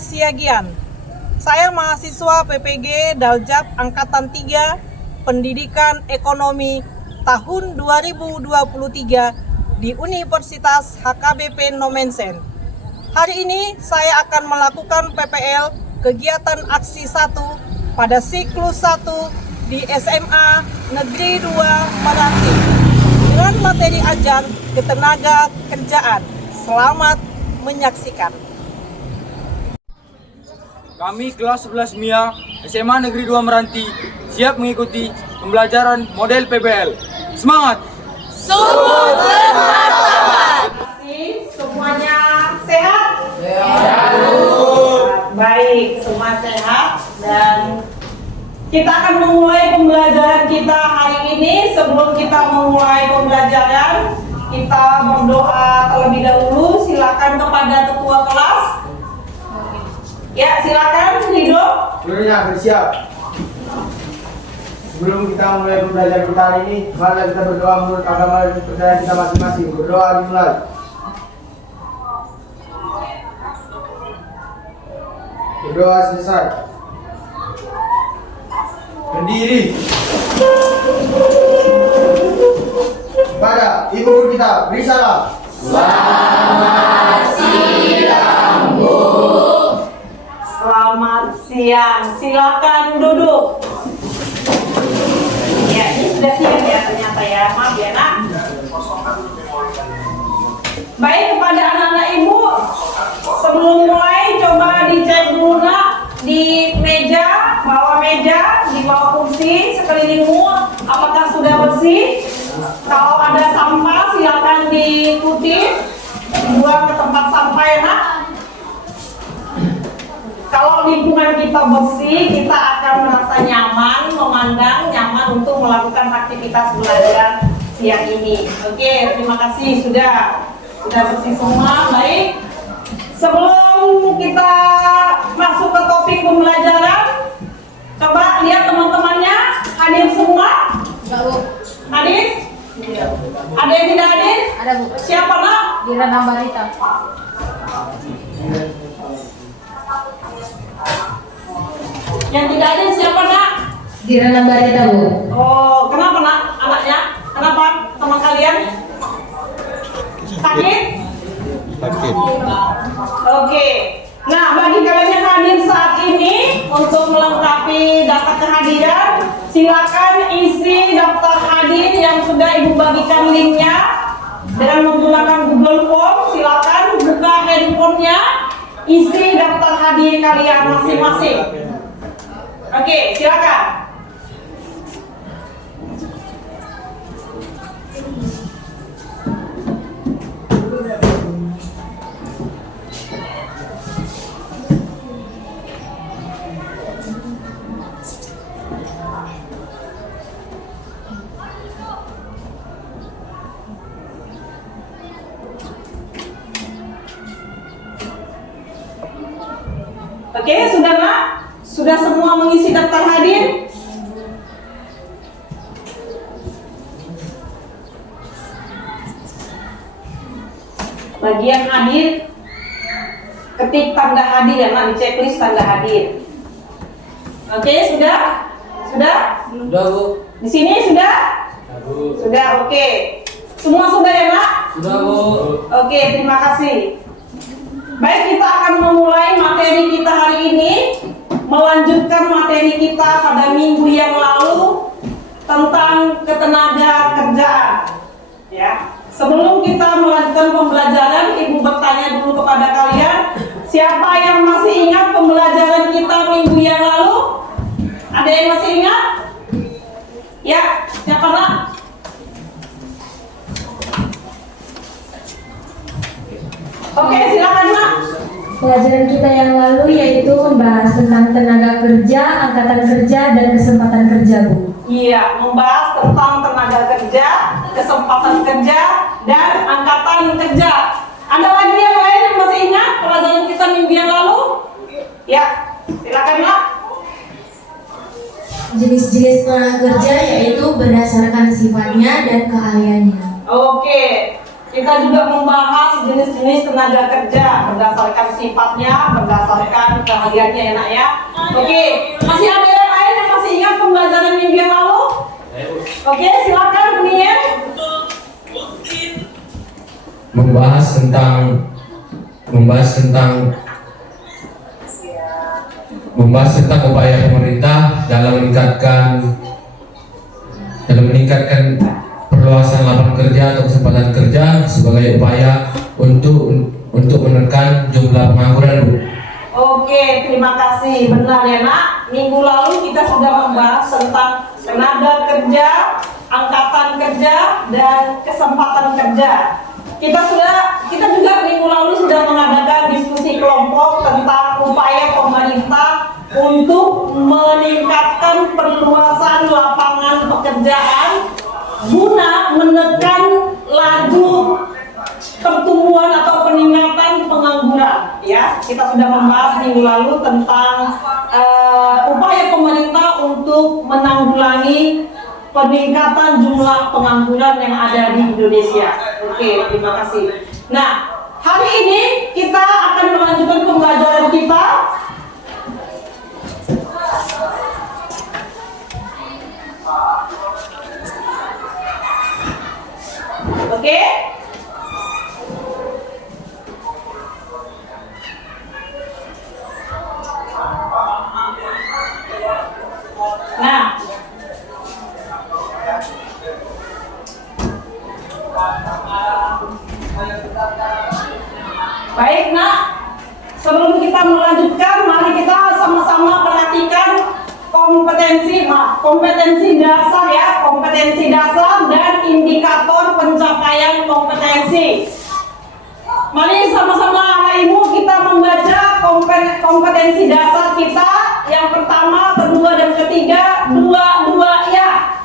Siagian. Saya mahasiswa PPG Daljab Angkatan 3 Pendidikan Ekonomi tahun 2023 di Universitas HKBP Nomensen. Hari ini saya akan melakukan PPL kegiatan aksi 1 pada siklus 1 di SMA Negeri 2 Meranti dengan materi ajar ketenaga kerjaan. Selamat menyaksikan. Kami kelas 11 MIA SMA Negeri 2 Meranti siap mengikuti pembelajaran model PPL. Semangat! Sumber martabat. Semuanya sehat? Sehat. Baik, semua sehat dan kita akan memulai pembelajaran kita hari ini. Sebelum kita memulai pembelajaran, kita berdoa terlebih dahulu. Silakan kepada ketua kelas. Ya, silakan Lido. Seluruhnya bersiap. Sebelum kita mulai pembelajaran kita hari ini, mari kita berdoa menurut agama dan kepercayaan kita masing-masing. Berdoa dimulai. Berdoa selesai. Berdiri. Pada ibu guru kita, beri salam. Selamat siang, silakan duduk. Ya, ini sudah siang ya ternyata ya, maaf ya nak. Baik, kepada anak-anak ibu, sebelum mulai coba dicek dulu nak di meja, bawah meja, di bawah kursi, sekelilingmu, apakah sudah bersih? Kalau ada sampah silakan dikutip, dibuang ke tempat sampah ya nak. Kalau lingkungan kita bersih, kita akan merasa nyaman, memandang nyaman untuk melakukan aktivitas belajar siang ini. Oke, terima kasih sudah bersih semua. Baik, sebelum kita masuk ke topik pembelajaran, coba lihat teman-temannya hadir semua. Hadir? Ada yang tidak hadir? Ada Bu. Siapa nak? Dira Nambarita. Yang tidak hadir siapa nak? Dira Nambarita Bu. Oh, kenapa nak anaknya? Kenapa teman kalian? Sakit? Sakit. Oke. Nah, bagi kalian yang hadir saat ini, untuk melengkapi data kehadiran, silakan isi daftar hadir yang sudah ibu bagikan linknya dengan menggunakan Google Form. Silakan buka handphonenya, isi daftar hadir kalian masing-masing. Oke, silakan. Oke, sudah nak? Sudah semua mengisi daftar hadir? Bagi yang hadir, ketik tanda hadir ya nak, di checklist tanda hadir. Oke, sudah? Sudah? Sudah Bu. Di sini sudah? Sudah, oke. Semua sudah ya nak? Sudah Bu. Oke, terima kasih. Baik, kita akan memulai materi kita hari ini, melanjutkan materi kita pada minggu yang lalu tentang ketenaga kerjaan. Ya, sebelum kita melanjutkan pembelajaran, ibu bertanya dulu kepada kalian, siapa yang masih ingat pembelajaran kita minggu yang lalu? Ada yang masih ingat? Ya, siapa nak? Oke, silakan nak. Pelajaran kita yang lalu yaitu membahas tentang tenaga kerja, angkatan kerja, dan kesempatan kerja Bu. Iya, membahas tentang tenaga kerja, kesempatan kerja, dan angkatan kerja. Ada lagi yang lain yang masih ingat pelajaran kita minggu yang lalu? Ya, silakan nak. Jenis-jenis tenaga kerja yaitu berdasarkan sifatnya dan keahliannya. Oke, Kita juga membahas jenis-jenis tenaga kerja berdasarkan sifatnya, berdasarkan keahliannya ya nak ya. Oke, masih ada yang lain yang masih ingat pembelajaran minggu yang lalu? Oke, silakan Nia. Membahas tentang upaya pemerintah dalam meningkatkan perluasan lapangan kerja atau kesempatan kerja sebagai upaya untuk menekan jumlah pengangguran, Bu. Oke, terima kasih. Benar ya nak. Minggu lalu kita sudah membahas tentang tenaga kerja, angkatan kerja, dan kesempatan kerja. Kita juga minggu lalu sudah mengadakan diskusi kelompok tentang upaya pemerintah untuk meningkatkan perluasan lapangan pekerjaan guna menekan laju pertumbuhan atau peningkatan pengangguran. Ya, kita sudah membahas minggu lalu tentang upaya pemerintah untuk menanggulangi peningkatan jumlah pengangguran yang ada di Indonesia. Oke, terima kasih. Nah, hari ini kita akan melanjutkan pembelajaran kita. Oke. Nah, baik nak, sebelum kita melanjutkan, mari kita sama-sama perhatikan kompetensi dasar ya, kompetensi dasar dan indikator pencapaian kompetensi. Mari sama-sama Bapak Ibu kita membaca kompetensi dasar kita yang pertama, kedua, dan ketiga. Dua ya.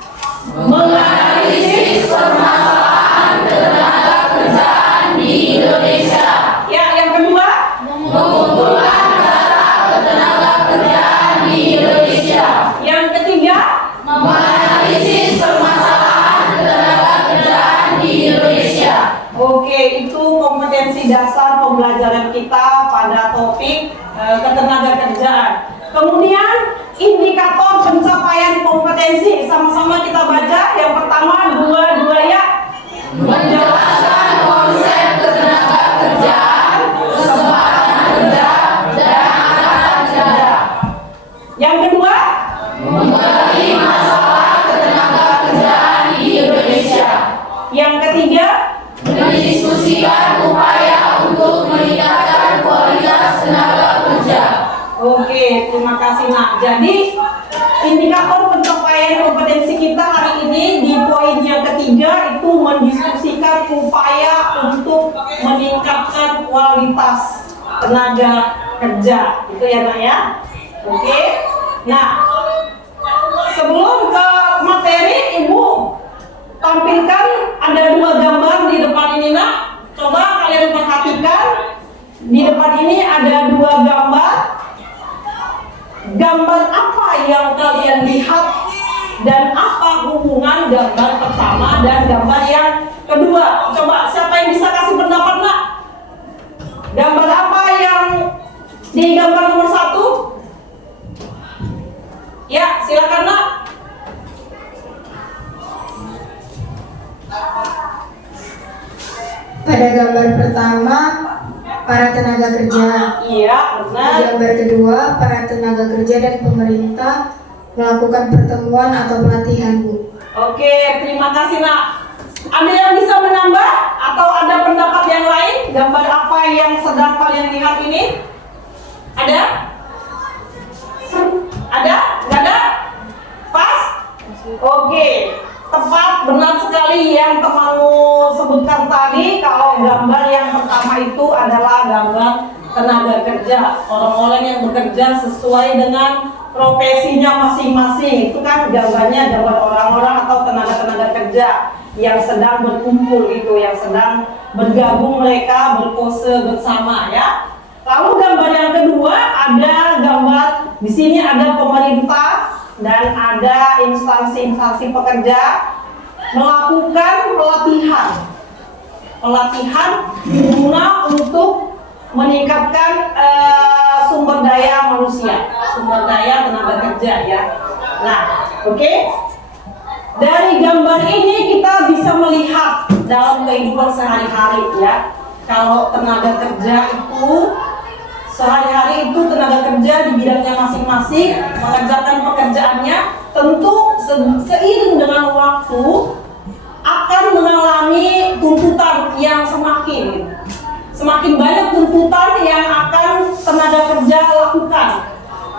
Menganalisis permasalahan tenaga kerjaan di Indonesia. Ya, yang kedua, mengumpulkan data tenaga kerjaan di Indonesia. Yang ketiga, menganalisis permasalahan tenaga kerjaan di Indonesia. Oke, itu kompetensi dasar pembelajaran kita pada topik ketenaga kerjaan. Kemudian indikator pencapaian kompetensi, sama-sama kita baca. Yang pertama, dua ya. Menjelaskan konsep ketenaga kerjaan, kesempatan kerja, dan angkatan kerja. Yang kedua, membagi masalah ketenaga kerjaan di Indonesia. Yang ketiga, mendiskusikan upaya untuk meningkatkan kualitas tenaga kerja. Oke, terima kasih nak. Jadi indikator pencapaian kompetensi kita hari ini di poin yang ketiga itu mendiskusikan upaya untuk meningkatkan kualitas tenaga kerja. Itu ya nak ya. Oke. Nah, sebelum ke materi, Ibu tampilkan ada dua gambar di depan ini nak. Coba kalian perhatikan. Di depan ini ada dua gambar. Gambar apa yang kalian lihat dan apa hubungan gambar pertama dan gambar yang kedua? Coba siapa yang bisa kasih pendapat nak? Gambar apa yang di gambar nomor 1? Ya, silakan nak. Pada gambar pertama, para tenaga kerja. Iya, benar. Di gambar kedua, para tenaga kerja dan pemerintah melakukan pertemuan atau pelatihan, Bu. Oke, terima kasih nak. Ada yang bisa menambah atau ada pendapat yang lain? Gambar apa yang sedang kalian lihat ini? Ada? Ada? Gak ada? Pas? Oke, tepat, benar sekali yang temanmu sebutkan tadi. Kalau gambar yang pertama itu adalah gambar tenaga kerja, orang-orang yang bekerja sesuai dengan profesinya masing-masing. Itu kan gambarnya gambar orang-orang atau tenaga-tenaga kerja yang sedang berkumpul, itu yang sedang bergabung, mereka berpose bersama ya. Lalu gambar yang kedua ada gambar di sini ada pemerintah dan ada instansi-instansi pekerja melakukan pelatihan. pelatihan guna untuk meningkatkan sumber daya manusia, sumber daya tenaga kerja ya. Nah, oke. Dari gambar ini kita bisa melihat dalam kehidupan sehari-hari ya. Kalau tenaga kerja itu sehari-hari itu tenaga kerja di bidangnya masing-masing mengerjakan pekerjaannya, tentu seiring dengan waktu akan mengalami tuntutan yang semakin banyak tuntutan yang akan tenaga kerja lakukan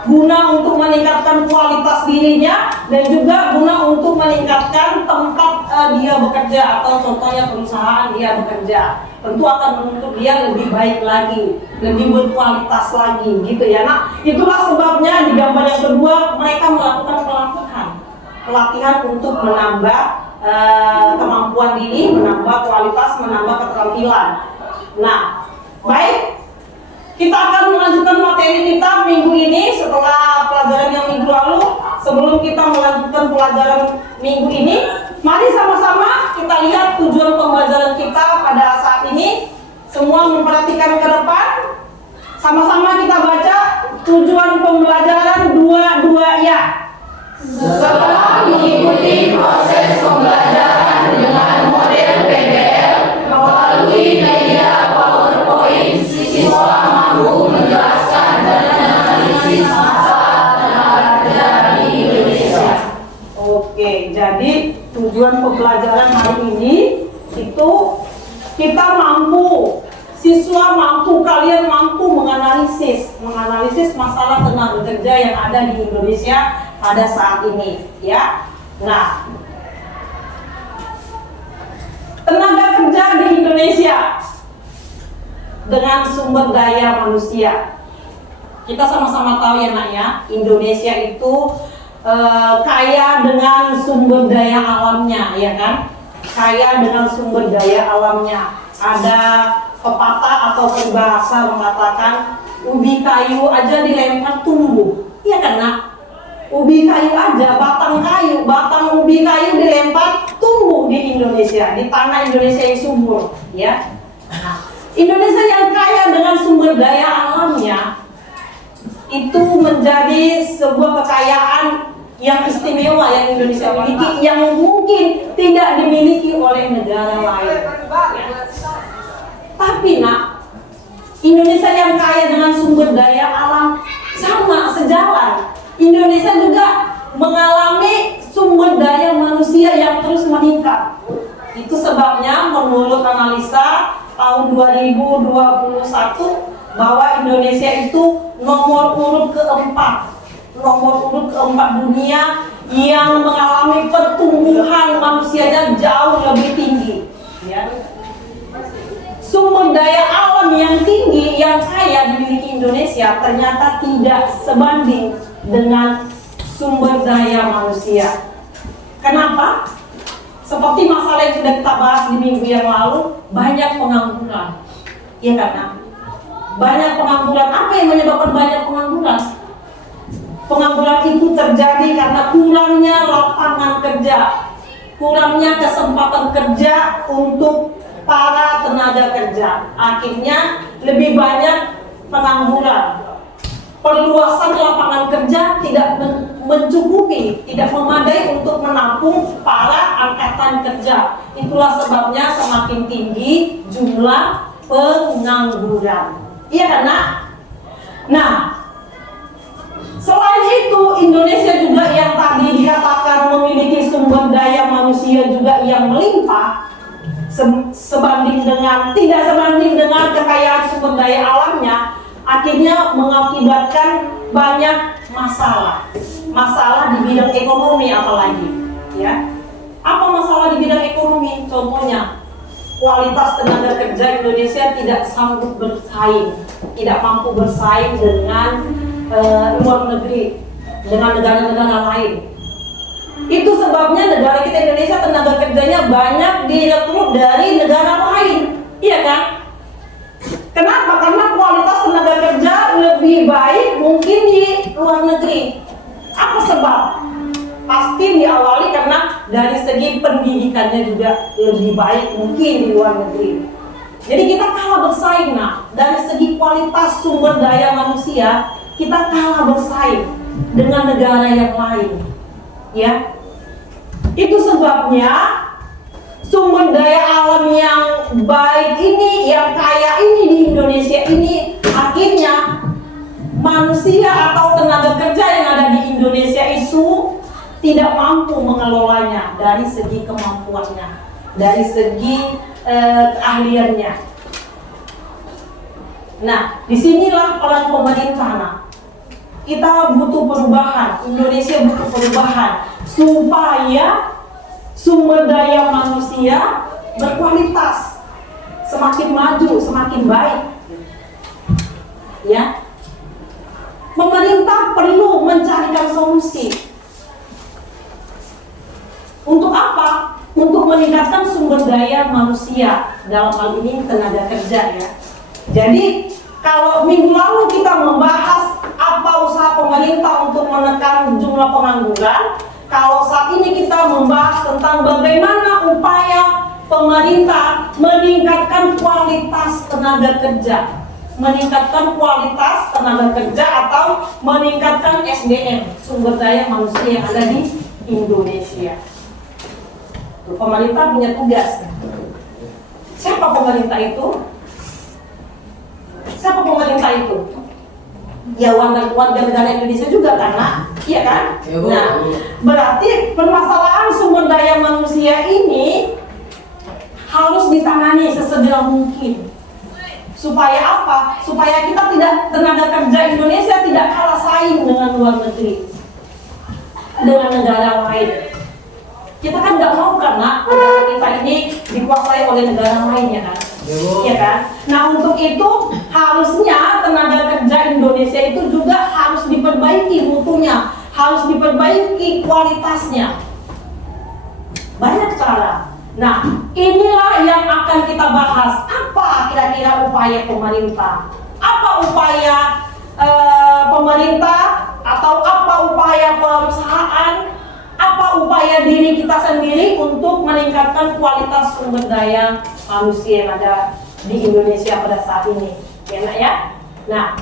guna untuk meningkatkan kualitas dirinya dan juga guna untuk meningkatkan tempat dia bekerja atau contohnya perusahaan dia bekerja, tentu akan menuntut dia lebih baik lagi, lebih berkualitas lagi gitu ya. Nah, itulah sebabnya di gambar yang kedua mereka melakukan pelatihan untuk menambah kemampuan diri, menambah kualitas, menambah keterampilan. Nah, baik, kita akan melanjutkan materi kita minggu ini setelah pelajaran yang minggu lalu. Sebelum kita melanjutkan pelajaran minggu ini, mari sama-sama kita lihat tujuan pembelajaran kita pada saat ini. Semua memperhatikan ke depan. Sama-sama kita baca tujuan pembelajaran 2 ya. Setelah mengikuti proses pembelajaran dengan model PBL melalui media PowerPoint, siswa mampu menjelaskan dan menganalisis masalah tenaga kerja di Indonesia. Oke, jadi tujuan pembelajaran hari ini itu kita kalian mampu menganalisis masalah tenaga kerja yang ada di Indonesia pada saat ini ya. Nah, tenaga kerja di Indonesia dengan sumber daya manusia, kita sama-sama tahu ya nak ya, Indonesia itu kaya dengan sumber daya alamnya ya kan, kaya dengan sumber daya alamnya. Ada pepatah atau peribahasa mengatakan ubi kayu aja dilempar tumbuh, iya kan nak? Ubi kayu aja, batang ubi kayu dilempar tumbuh di Indonesia, di tanah Indonesia yang subur ya. Nah, Indonesia yang kaya dengan sumber daya alamnya itu menjadi sebuah kekayaan yang istimewa yang Indonesia miliki, yang mungkin tidak dimiliki oleh negara lain ya. Tapi nak, Indonesia yang kaya dengan sumber daya alam sama sejalan, Indonesia juga mengalami sumber daya manusia yang terus meningkat. Itu sebabnya menurut analisa tahun 2021 bahwa Indonesia itu nomor urut keempat dunia yang mengalami pertumbuhan manusianya jauh lebih tinggi ya. Sumber daya alam yang tinggi, yang kaya dimiliki Indonesia ternyata tidak sebanding dengan sumber daya manusia. Kenapa? Seperti masalah yang sudah kita bahas di minggu yang lalu, banyak pengangguran. Iya kan? Banyak pengangguran. Apa yang menyebabkan banyak pengangguran? Pengangguran itu terjadi karena kurangnya lapangan kerja, kurangnya kesempatan kerja untuk para tenaga kerja. Akhirnya lebih banyak pengangguran. Perluasan lapangan kerja tidak mencukupi, tidak memadai untuk menampung para angkatan kerja. Itulah sebabnya semakin tinggi jumlah pengangguran. Iya kan nak? Nah, selain itu Indonesia juga yang tadi dikatakan memiliki sumber daya manusia juga yang melimpah, tidak sebanding dengan kekayaan sumber daya alamnya, akhirnya mengakibatkan banyak masalah di bidang ekonomi. Apalagi ya, apa masalah di bidang ekonomi? Contohnya kualitas tenaga kerja Indonesia tidak sanggup bersaing, tidak mampu bersaing dengan luar negeri, dengan negara-negara lain. Itu sebabnya negara kita Indonesia tenaga kerjanya banyak direkrut dari negara lain, iya kan? Kenapa? Karena kualitas tenaga kerja lebih baik mungkin di luar negeri. Apa sebab? Pasti diawali karena dari segi pendidikannya juga lebih baik mungkin di luar negeri. Jadi kita kalah bersaing. Nah, dari segi kualitas sumber daya manusia, kita kalah bersaing dengan negara yang lain. Ya, itu sebabnya sumber daya alam yang baik ini, yang kaya ini di Indonesia ini, akhirnya manusia atau tenaga kerja yang ada di Indonesia itu tidak mampu mengelolanya dari segi kemampuannya, dari segi keahliannya. Nah, disinilah peran pemerintah. Nah, kita butuh perubahan, Indonesia butuh perubahan supaya sumber daya manusia berkualitas, semakin maju, semakin baik. Ya, pemerintah perlu mencarikan solusi. Untuk apa? Untuk meningkatkan sumber daya manusia, dalam hal ini tenaga kerja ya. Jadi kalau minggu lalu kita membahas apa usaha pemerintah untuk menekan jumlah pengangguran, kalau saat ini kita membahas tentang bagaimana upaya pemerintah meningkatkan kualitas tenaga kerja, meningkatkan kualitas tenaga kerja atau meningkatkan SDM, sumber daya manusia yang ada di Indonesia. Pemerintah punya tugas. Siapa pemerintah itu? Siapa pemerintah itu? Ya warga negara Indonesia juga karena, iya kan? Nah, berarti permasalahan sumber daya manusia ini harus ditangani sesegera mungkin. Supaya apa? Supaya kita tidak, tenaga kerja Indonesia tidak kalah saing dengan luar negeri, dengan negara lain. Kita kan nggak mau karena negara kita ini dikuasai oleh negara lain ya kan? Iya kan? Nah untuk itu harusnya tenaga kerja Indonesia itu juga harus diperbaiki mutunya, harus diperbaiki kualitasnya. Banyak cara. Nah inilah yang akan kita bahas. Apa kira-kira upaya pemerintah? Apa upaya pemerintah atau apa upaya perusahaan? Apa upaya diri kita sendiri untuk meningkatkan kualitas sumber daya manusia yang ada di Indonesia pada saat ini, ya nak ya? Nah,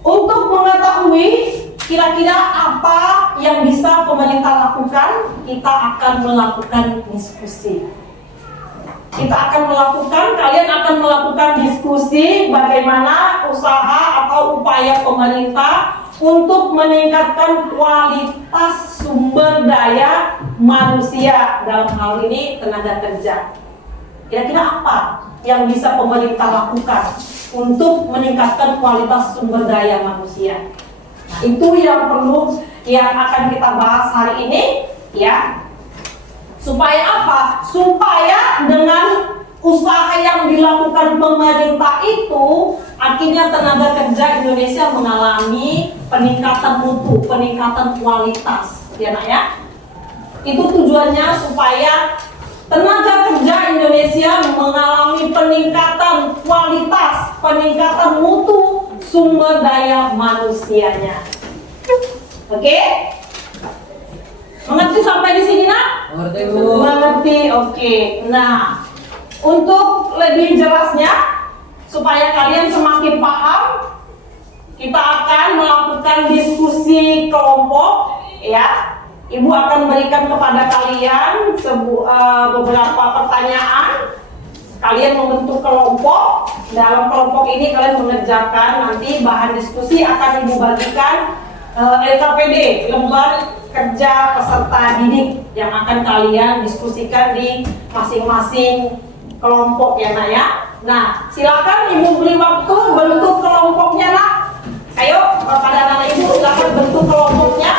untuk mengetahui kira-kira apa yang bisa pemerintah lakukan, kita akan melakukan diskusi. Kalian akan melakukan diskusi bagaimana usaha atau upaya pemerintah untuk meningkatkan kualitas sumber daya manusia, dalam hal ini tenaga kerja. Kira-kira apa yang bisa pemerintah lakukan untuk meningkatkan kualitas sumber daya manusia? Nah, itu yang akan kita bahas hari ini ya. Supaya apa? Supaya dengan usaha yang dilakukan pemerintah itu akhirnya tenaga kerja Indonesia mengalami peningkatan mutu, peningkatan kualitas, ya nak ya. Itu tujuannya supaya tenaga kerja Indonesia mengalami peningkatan kualitas, peningkatan mutu sumber daya manusianya. Oke? Mengerti sampai di sini nak? Mengerti Bu. Mengerti, oke. Nah, untuk lebih jelasnya, supaya kalian semakin paham, kita akan melakukan diskusi kelompok ya. Ibu akan berikan kepada kalian beberapa pertanyaan. Kalian membentuk kelompok. Dalam kelompok ini kalian mengerjakan nanti bahan diskusi akan Ibu bagikan LKPD, lembar kerja peserta didik, yang akan kalian diskusikan di masing-masing kelompok ya nak ya. Nah silakan Ibu beri waktu bentuk kelompoknya nak. Ayo pada anak Ibu silakan bentuk kelompoknya.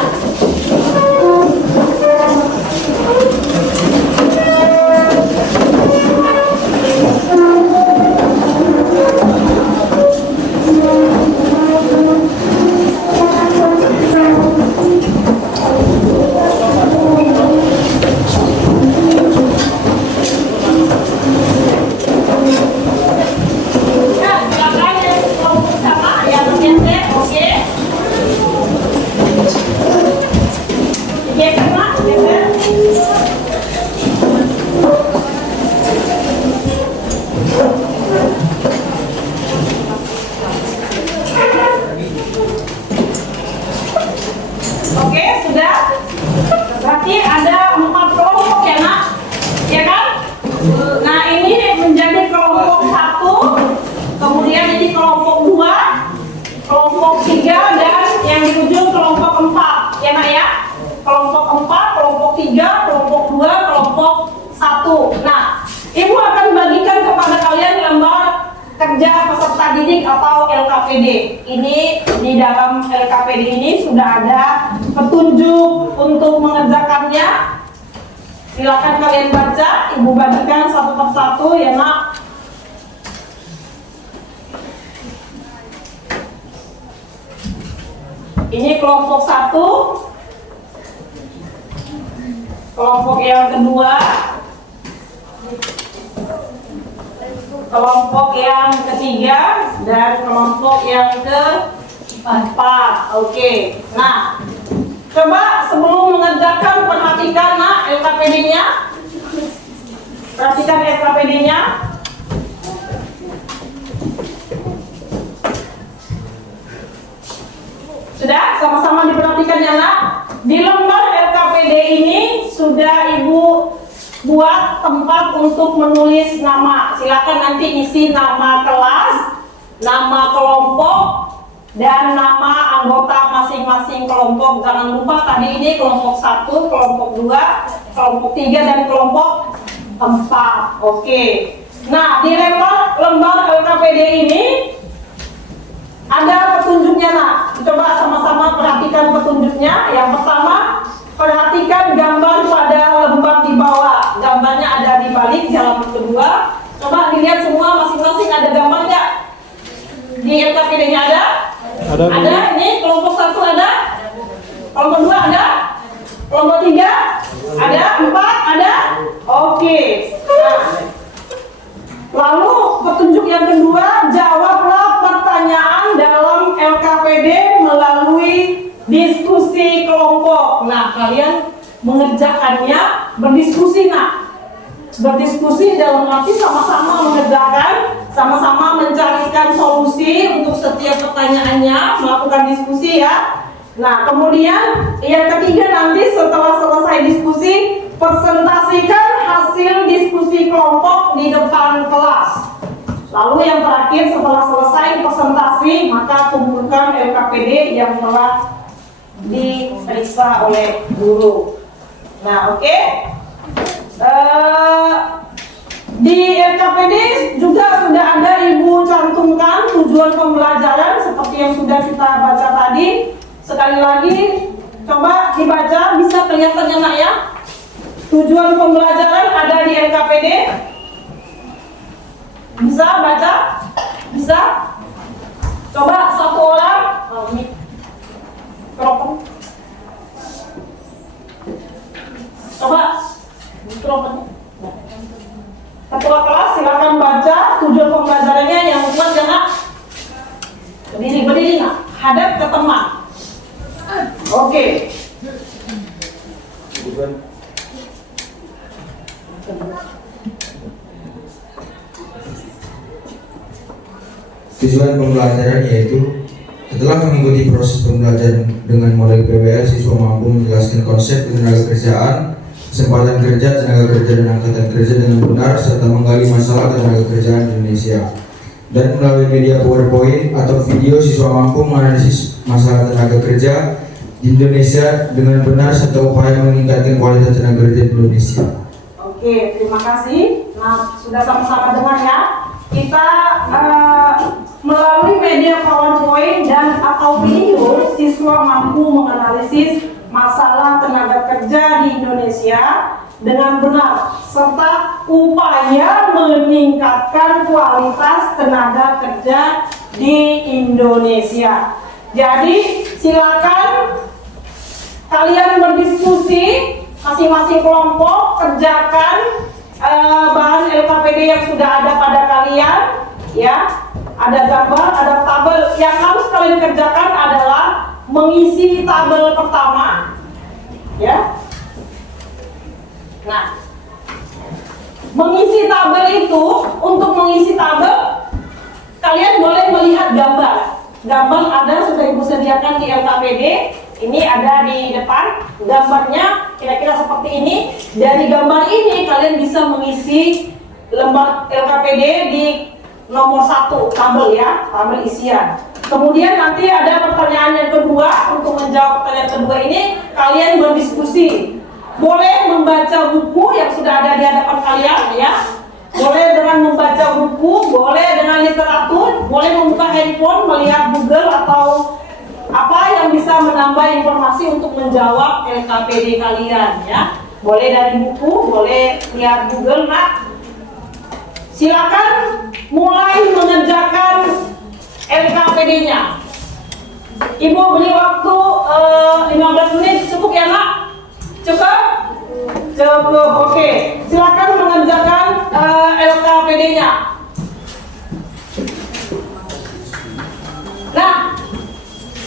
Silakan kelompok sama yang bergeser, oke. kerja peserta didik atau LKPD. Ini di dalam LKPD ini sudah ada petunjuk untuk mengerjakannya. Silakan kalian baca, Ibu bagikan satu persatu ya nak. Ini kelompok 1, kelompok yang kedua, kelompok yang ketiga, dan kelompok yang keempat. Oke. Nah, coba sebelum mengerjakan perhatikan nak LKPD-nya. Perhatikan LKPD-nya. Sudah sama-sama diperhatikan ya nak. Di lembar LKPD ini sudah Ibu buat tempat untuk menulis nama. Silakan nanti isi nama kelas, nama kelompok, dan nama anggota masing-masing kelompok. Jangan lupa tadi ini kelompok 1, kelompok 2, kelompok 3, dan kelompok 4. Oke. Nah, di lembar LKPD ini ada petunjuknya nak. Coba sama-sama perhatikan petunjuknya. Yang pertama, perhatikan gambar pada lembar di bawah. Gambarnya ada di balik di halaman kedua. Coba dilihat semua masing-masing ada gambar nggak? Di LKPD-nya ada? Ada. Ini kelompok 1 ada? Kelompok 2 ada? Kelompok 3 ada? 4 ada? Oke. Nah, lalu petunjuk yang kedua, jawablah pertanyaan dalam LKPD melalui diskusi kelompok. Nah, kalian mengerjakannya berdiskusi nak. Berdiskusi dalam arti sama-sama mengerjakan, sama-sama mencarikan solusi untuk setiap pertanyaannya, melakukan diskusi ya. Nah, kemudian yang ketiga nanti setelah selesai diskusi, presentasikan hasil diskusi kelompok di depan kelas. Lalu yang terakhir setelah selesai presentasi, maka kumpulkan LKPD yang telah diperiksa oleh guru. Nah, oke. Di LKPD juga sudah ada Ibu cantumkan tujuan pembelajaran seperti yang sudah kita baca tadi. Sekali lagi, coba dibaca, bisa kelihatan ya nak ya? Tujuan pembelajaran ada di LKPD. Bisa baca? Bisa? Coba satu orang. Mikrofon. Coba mikrofon. Ketua kelas silakan baca tujuan pembelajarannya yang kuat ya nak. Berdiri nak. Hadap ke teman. Oke. Tujuan pembelajaran yaitu setelah mengikuti proses pembelajaran dengan model PBL, siswa mampu menjelaskan konsep tenaga kerjaan, kesempatan kerja, tenaga kerja, dan angkatan kerja dengan benar serta menggali masalah tenaga kerjaan di Indonesia. Dan melalui media PowerPoint atau video, siswa mampu menganalisis masalah tenaga kerja di Indonesia dengan benar serta upaya meningkatkan kualitas tenaga kerja di Indonesia. Oke, terima kasih. Nah, sudah sama-sama dengar ya. Kita melalui media PowerPoint dan atau video, siswa mampu menganalisis masalah tenaga kerja di Indonesia dengan benar serta upaya meningkatkan kualitas tenaga kerja di Indonesia. Jadi silakan kalian berdiskusi, masing-masing kelompok kerjakan bahan LKPD yang sudah ada pada kalian ya. Ada gambar, ada tabel. Yang harus kalian kerjakan adalah mengisi tabel pertama ya. Nah, mengisi tabel itu, untuk mengisi tabel kalian boleh melihat gambar. Gambar ada sudah Ibu sediakan di LKPD. Ini ada di depan. Gambarnya kira-kira seperti ini. Dari gambar ini kalian bisa mengisi lembar LKPD di nomor 1 tabel ya, tabel isian. Kemudian nanti ada pertanyaan yang kedua. Untuk menjawab pertanyaan kedua ini kalian berdiskusi. Boleh membaca buku yang sudah ada di hadapan kalian ya. boleh dengan membaca buku, boleh dengan literatur, boleh membuka handphone, melihat Google atau apa yang bisa menambah informasi untuk menjawab LKPD kalian ya. Boleh dari buku, boleh lihat Google. Nah, silakan mulai mengerjakan LKPD-nya. Ibu beri waktu 15 menit, cukup ya nak? Cukup? Cukup, oke. Silakan mengerjakan LKPD-nya. Nah,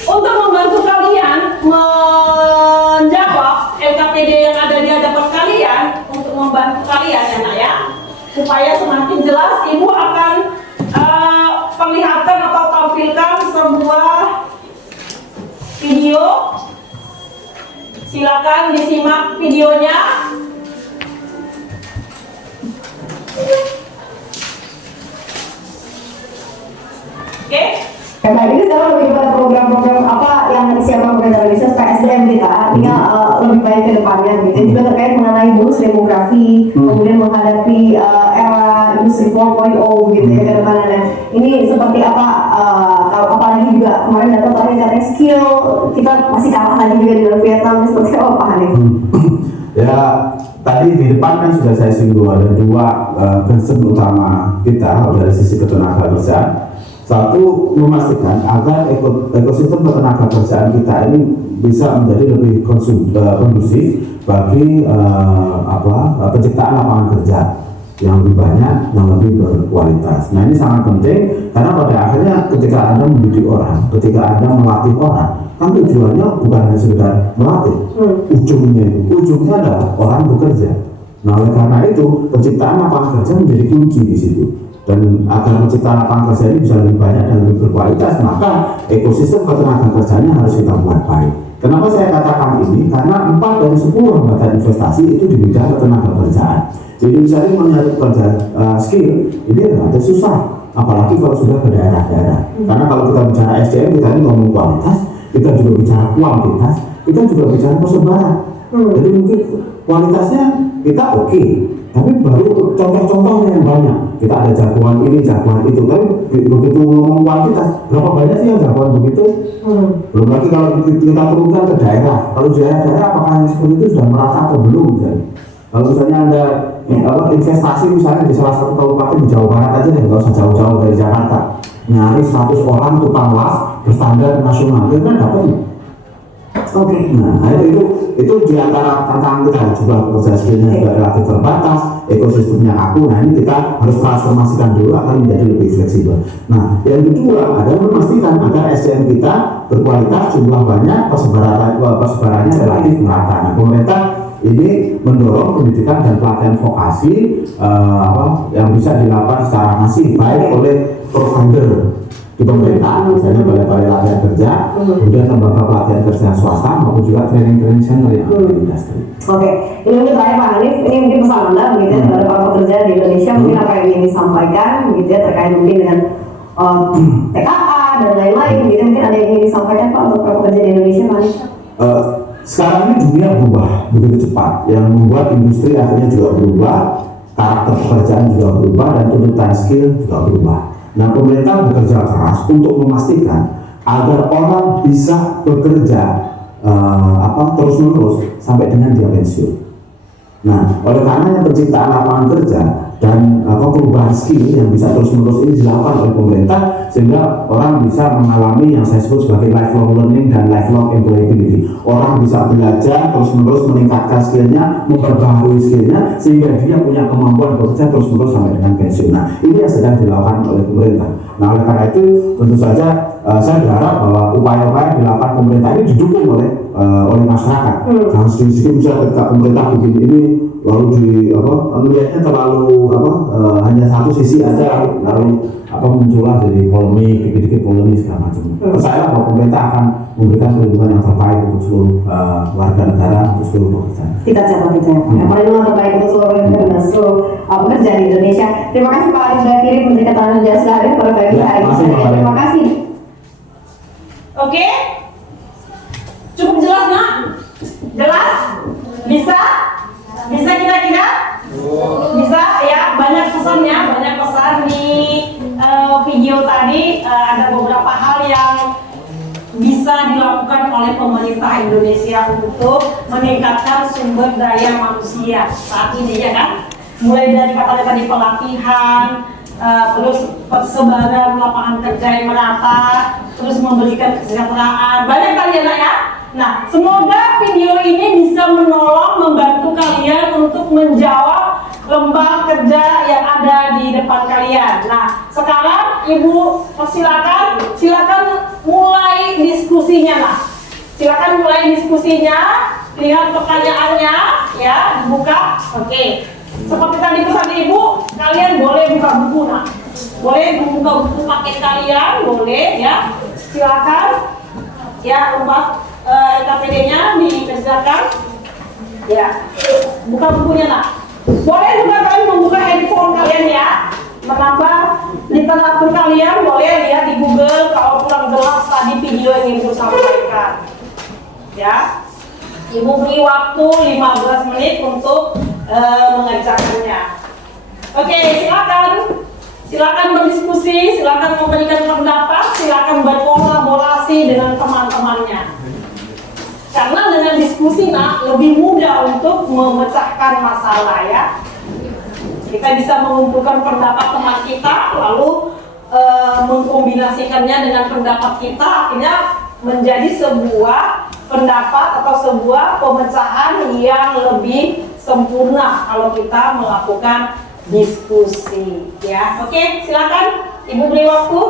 untuk membantu kalian menjawab LKPD yang ada di hadapan kalian, untuk membantu kalian ya nak ya, supaya semakin jelas, ibu akan perlihatkan atau tampilkan sebuah video. Silakan disimak videonya. Oke. Nah, ini sekarang lebih kepada program-program apa yang disiapkan pemerintah Indonesia supaya SDM kita artinya lebih baik ke depannya gitu. Juga terkait mengenai bonus demografi, kemudian menghadapi era industri 4.0 gitu ya ke depannya. Ini seperti apa? Apalagi juga kemarin dapat katanya skill kita masih kalah lagi juga dengan Vietnam, seperti apa Pak Hanif? Ya, tadi di depan kan sudah saya singgung ada dua concern utama kita dari sisi ketenaga kerjaan. Satu, memastikan agar ekosistem ketenaga kerjaan kita ini bisa menjadi lebih kondusif bagi penciptaan lapangan kerja yang lebih banyak, yang lebih berkualitas. Nah, ini sangat penting karena pada akhirnya ketika Anda mendidik orang, ketika Anda melatih orang, kan tujuannya bukan hanya sekedar melatih. Ujungnya adalah orang bekerja. Nah, oleh karena itu penciptaan lapangan kerja menjadi kunci di situ. Dan agar menciptakan lapangan kerja ini bisa lebih banyak dan lebih berkualitas, maka ekosistem ketenaga kerjanya harus kita buat baik. Kenapa saya katakan ini? Karena 4 dari 10 hambatan investasi itu di bidang ketenaga kerjaan. Jadi misalnya mencari pekerja skill, ini agak susah, apalagi kalau sudah ke daerah-daerah. Karena kalau kita bicara SDM, kita ini ngomong kualitas, kita juga bicara kuantitas, kita juga bicara persebaran. Jadi mungkin kualitasnya kita oke, tapi baru contoh-contohnya yang banyak. Kita ada jagoan ini, jagoan itu, tapi begitu ngomong kuantitas, berapa banyak sih yang jagoan begitu? Belum lagi kalau kita turunkan ke daerah. Kalau di daerah apakah yang seperti itu sudah merata atau belum? Kalau misalnya ada investasi misalnya di salah satu kabupaten di Jawa Barat aja deh, nggak usah jauh-jauh dari Jakarta, nyari 100 orang tukang las berstandar nasional, itu kan dapat. Oke, nah itu diantara tantangan kita juga proses skillnya juga relatif terbatas, ekosistemnya kaku. Nah, ini kita harus transformasikan dulu akan menjadi lebih fleksibel. Nah, yang kedua adalah memastikan agar SDM kita berkualitas, jumlah banyak, persebarannya relatif merata. Nah, pemerintah ini mendorong pendidikan dan pelatihan vokasi yang bisa dilakukan secara masif baik oleh provider di pemerintah, misalnya balai-balai latihan kerja, kemudian lembaga pelatihan kerja swasta maupun juga training center yang ada di industri. Oke, ini mungkin terakhir Pak Hanif, ini mungkin pesan Anda begitu ya kepada para pekerja di Indonesia, mungkin apa yang ingin disampaikan begitu ya terkait mungkin dengan TKA dan lain-lain, gitu mungkin ada yang ingin disampaikan Pak untuk para pekerja di Indonesia Pak Hanif? Sekarang ini dunia berubah begitu cepat, yang membuat industri akhirnya juga berubah, karakter pekerjaan juga berubah, dan tuntutan skill juga berubah. Nah, pemerintah bekerja keras untuk memastikan agar orang bisa bekerja terus-menerus sampai dengan dia pensiun. Nah, oleh karena penciptaan lapangan kerja dan perubahan skill yang bisa terus-menerus ini dilakukan oleh pemerintah, sehingga orang bisa mengalami yang saya sebut sebagai lifelong learning dan lifelong employability. Orang bisa belajar terus-menerus, meningkatkan skillnya, memperbaharui skillnya, sehingga dia punya kemampuan bekerja terus-menerus sampai dengan pensiun. Nah, ini yang sedang dilakukan oleh pemerintah. Nah, oleh karena itu tentu saja saya berharap bahwa upaya-upaya yang dilakukan pemerintah ini didukung oleh masyarakat. Jangan sedikit-sedikit misalnya ketika pemerintah bikin ini lalu melihatnya terlalu hanya satu sisi aja, lalu muncullah jadi polemik, dikit-dikit polemik segala macam. Percayalah bahwa pemerintah akan memberikan perlindungan yang terbaik untuk seluruh warga negara, untuk seluruh pekerja. Kita catat itu ya, perlindungan terbaik untuk seluruh warga negara dan seluruh pekerja di Indonesia. Terima kasih Pak Hanif sudah kirim Menteri Ketenagakerjaan sudah hadir pada pagi hari ini. Terima kasih. Oke, cukup jelas nak? Jelas? Bisa? Bisa kira-kira? Bisa ya. banyak pesan di video tadi. Ada beberapa hal yang bisa dilakukan oleh pemerintah Indonesia untuk meningkatkan sumber daya manusia saat ini, ya kan? Mulai dari katanya tadi pelatihan, terus persebaran lapangan kerja yang merata, terus memberikan kesejahteraan, banyak kali ya, Nak, ya. Nah, semoga video ini bisa menolong, membantu kalian untuk menjawab lembar kerja yang ada di depan kalian. Nah, sekarang Ibu silakan mulai diskusinya, lah. Silakan mulai diskusinya, lihat pertanyaannya, ya, dibuka. Oke. Seperti tadi pesan Ibu, kalian boleh buka buku, nah. Boleh buka buku paket kalian, boleh, ya. Silakan, ya, lembar LKPD-nya dikerjakan, ya. Buka bukunya, nah. Boleh juga kalian membuka handphone kalian, ya. Menambah literatur kalian, boleh lihat di Google kalau kurang jelas tadi video yang Ibu sampaikan, ya. Ibu beri waktu 15 menit untuk mengerjakannya. Oke, silakan berdiskusi, silakan memberikan pendapat, silakan berkolaborasi dengan teman-temannya. Karena dengan diskusi, nah, lebih mudah untuk memecahkan masalah, ya. Kita bisa mengumpulkan pendapat teman kita, lalu mengkombinasikannya dengan pendapat kita, akhirnya menjadi sebuah pendapat atau sebuah pemecahan yang lebih sempurna kalau kita melakukan diskusi, ya. Oke, silakan Ibu beri waktu.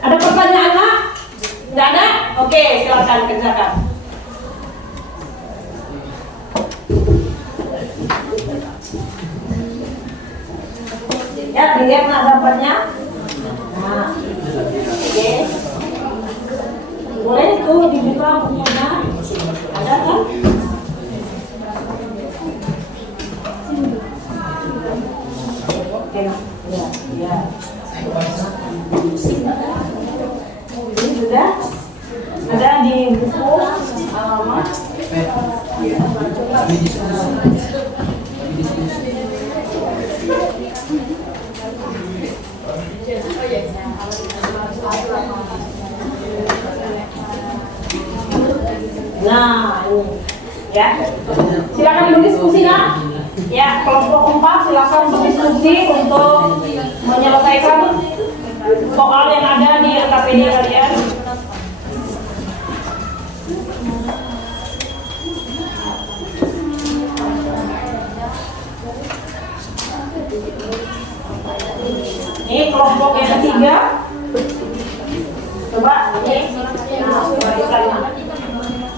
Ada pertanyaan, Nak? Tidak ada? Oke, silakan kerjakan. Ya, dilihat nak gambarnya. Nah, oke. Boleh tuh dibuka bukunya. Ada kan? Oke, ya. Ini sudah ada di buku alamat. Nah, ini ya. Silakan berdiskusi, Nak. Ya, kelompok 4 silakan berdiskusi untuk menyelesaikan soal yang ada di LKPD kalian. Ini kelompok yang ketiga. Coba ini. Nah,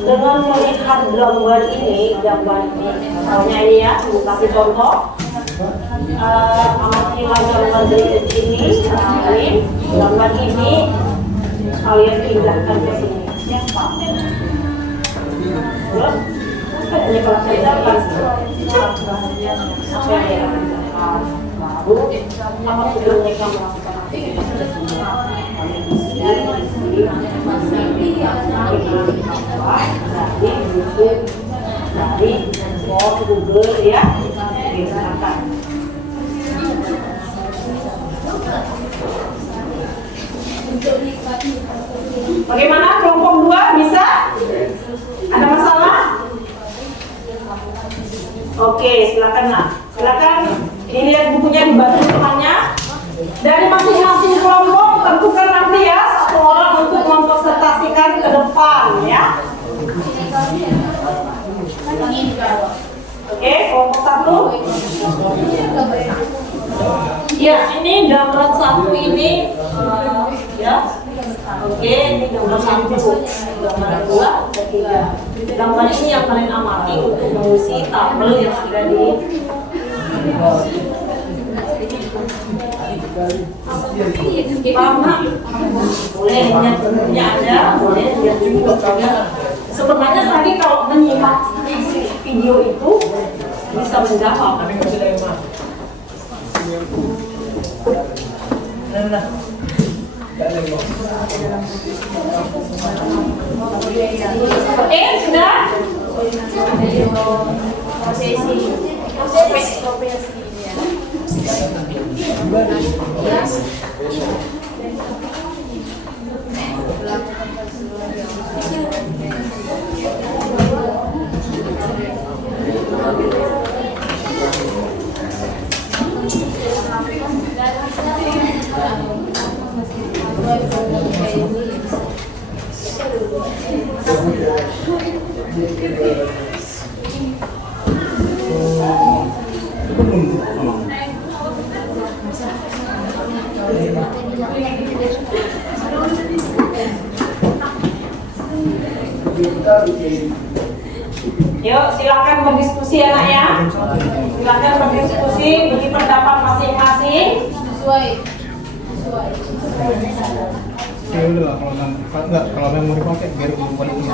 dengan melihat gambar ini, misalnya ini ya, kasih contoh. Amatilah gambar berikut ini, gambar ini kalian pindahkan ke sini. Terus, ini kalau saya dapat apa yang baru, apa tujuan mereka melakukan dari Google, ya, silakan. Bagaimana kelompok 2 bisa? Ada masalah? Oke, silakan, Nak. Silakan dilihat bukunya, dibantu temannya. Dari masing-masing kelompok tentukan nanti ya satu orang untuk mempresentasikan ke depan, ya. Oke, kelompok 1. Ya, ini gambar 1 ini, ya. Oke, ini gambar 1, gambar 2, ketiga. Gambar ini yang kalian amati untuk mengisi tabel yang ada di Paham? Boleh lihat bentuknya ada, boleh lihat juga. Sebenarnya tadi kalau menyimak video itu bisa menjawab. Sudah? Yuk, silakan berdiskusi anak ya. Silakan berdiskusi, beri pendapat masing-masing. Ya udah lah, kalau memang mau dipakai biar belum balik ini.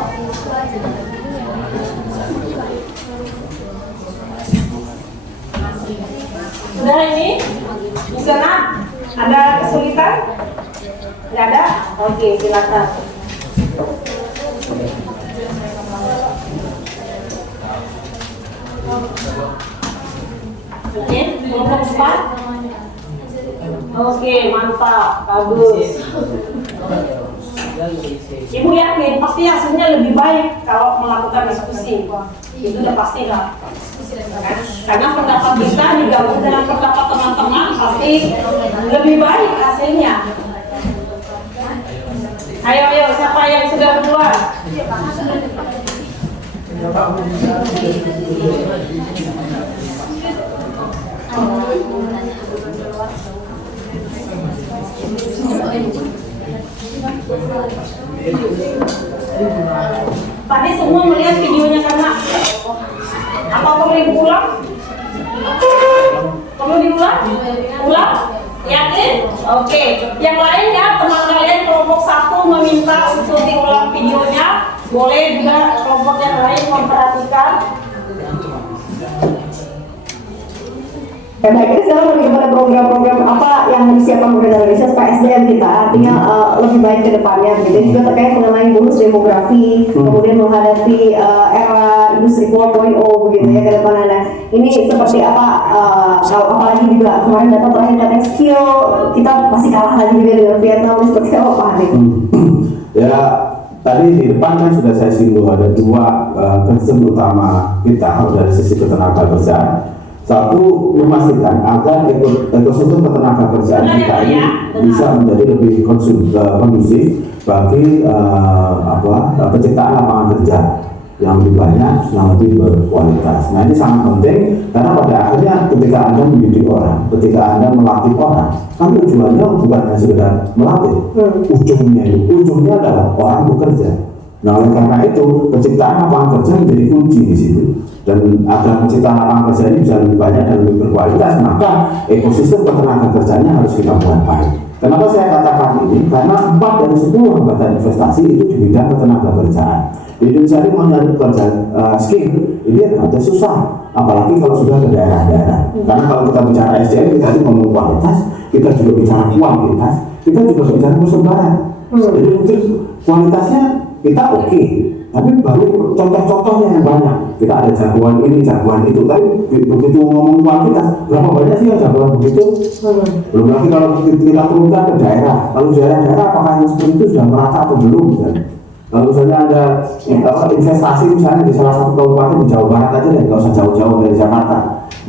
Sudah ini? Bisa nak? Ada kesulitan? Tidak ada? Oke, silakan. Oke, kelompok 4. Oke, mantap, bagus. Ibu yakin pasti hasilnya lebih baik kalau melakukan diskusi. Itu udah pasti lah. Karena pendapat kita digabung dengan pendapat teman-teman pasti lebih baik hasilnya. Ayo, siapa yang sudah duluan? Tadi semua melihat videonya karena apa perlu diulang? Perlu diulang? Ulang? Yakin? Oke. Yang lain ya, teman kalian kelompok 1 meminta untuk diulang videonya. Boleh juga kelompok yang lain memperhatikan. Ya baik, ini sekarang lebih kepada program-program apa yang disiapkan pemerintah Indonesia supaya SDM kita artinya lebih baik ke depannya. Jadi juga terkait mengenai bonus demografi, kemudian menghadapi era industri 4.0 begitu ya ke depannya. Nah, ini seperti apa? Apalagi juga kemarin data terakhir katanya skill kita masih kalah lagi juga dengan Vietnam. Seperti apa Pak Hanif? Ya, tadi di depan kan sudah saya singgung ada dua concern utama kita dari sisi ketenagakerjaan. Satu, memastikan agar ekosistem ketenagakerjaan kita ini bisa menjadi lebih kondusif bagi penciptaan lapangan kerja yang lebih banyak, yang lebih berkualitas. Nah, ini sangat penting karena pada akhirnya ketika Anda mendidik orang, ketika Anda melatih orang, kan tujuannya bukan hanya sekedar melatih, ujungnya adalah orang bekerja. Nah, oleh karena itu penciptaan lapangan kerja menjadi kunci di situ. Dan agar penciptaan lapangan kerja ini bisa lebih banyak dan lebih berkualitas, maka ekosistem ketenagakerjaannya harus kita buat baik. Kenapa saya katakan ini? Karena 4 dari 10 hambatan investasi itu di bidang ketenagakerjaan. Di Indonesia ini mau nyari kerja skill, ini ada susah. Apalagi kalau sudah ke daerah-daerah. Karena kalau kita bicara SDM, kita ini ngomong kualitas, kita juga bicara kuantitas, kita juga bicara persebaran. Jadi mungkin kualitasnya kita oke, tapi baru contoh-contohnya yang banyak. Kita ada jagoan ini, jagoan itu, tapi begitu ngomong kuantitas, berapa banyak sih yang jagoan begitu? Belum lagi kalau kita turunkan ke daerah, lalu daerah-daerah apakah yang seperti itu sudah merata atau belum? Kalau misalnya ada investasi misalnya di salah satu kabupaten di Jawa Barat aja deh, nggak usah jauh-jauh dari Jakarta,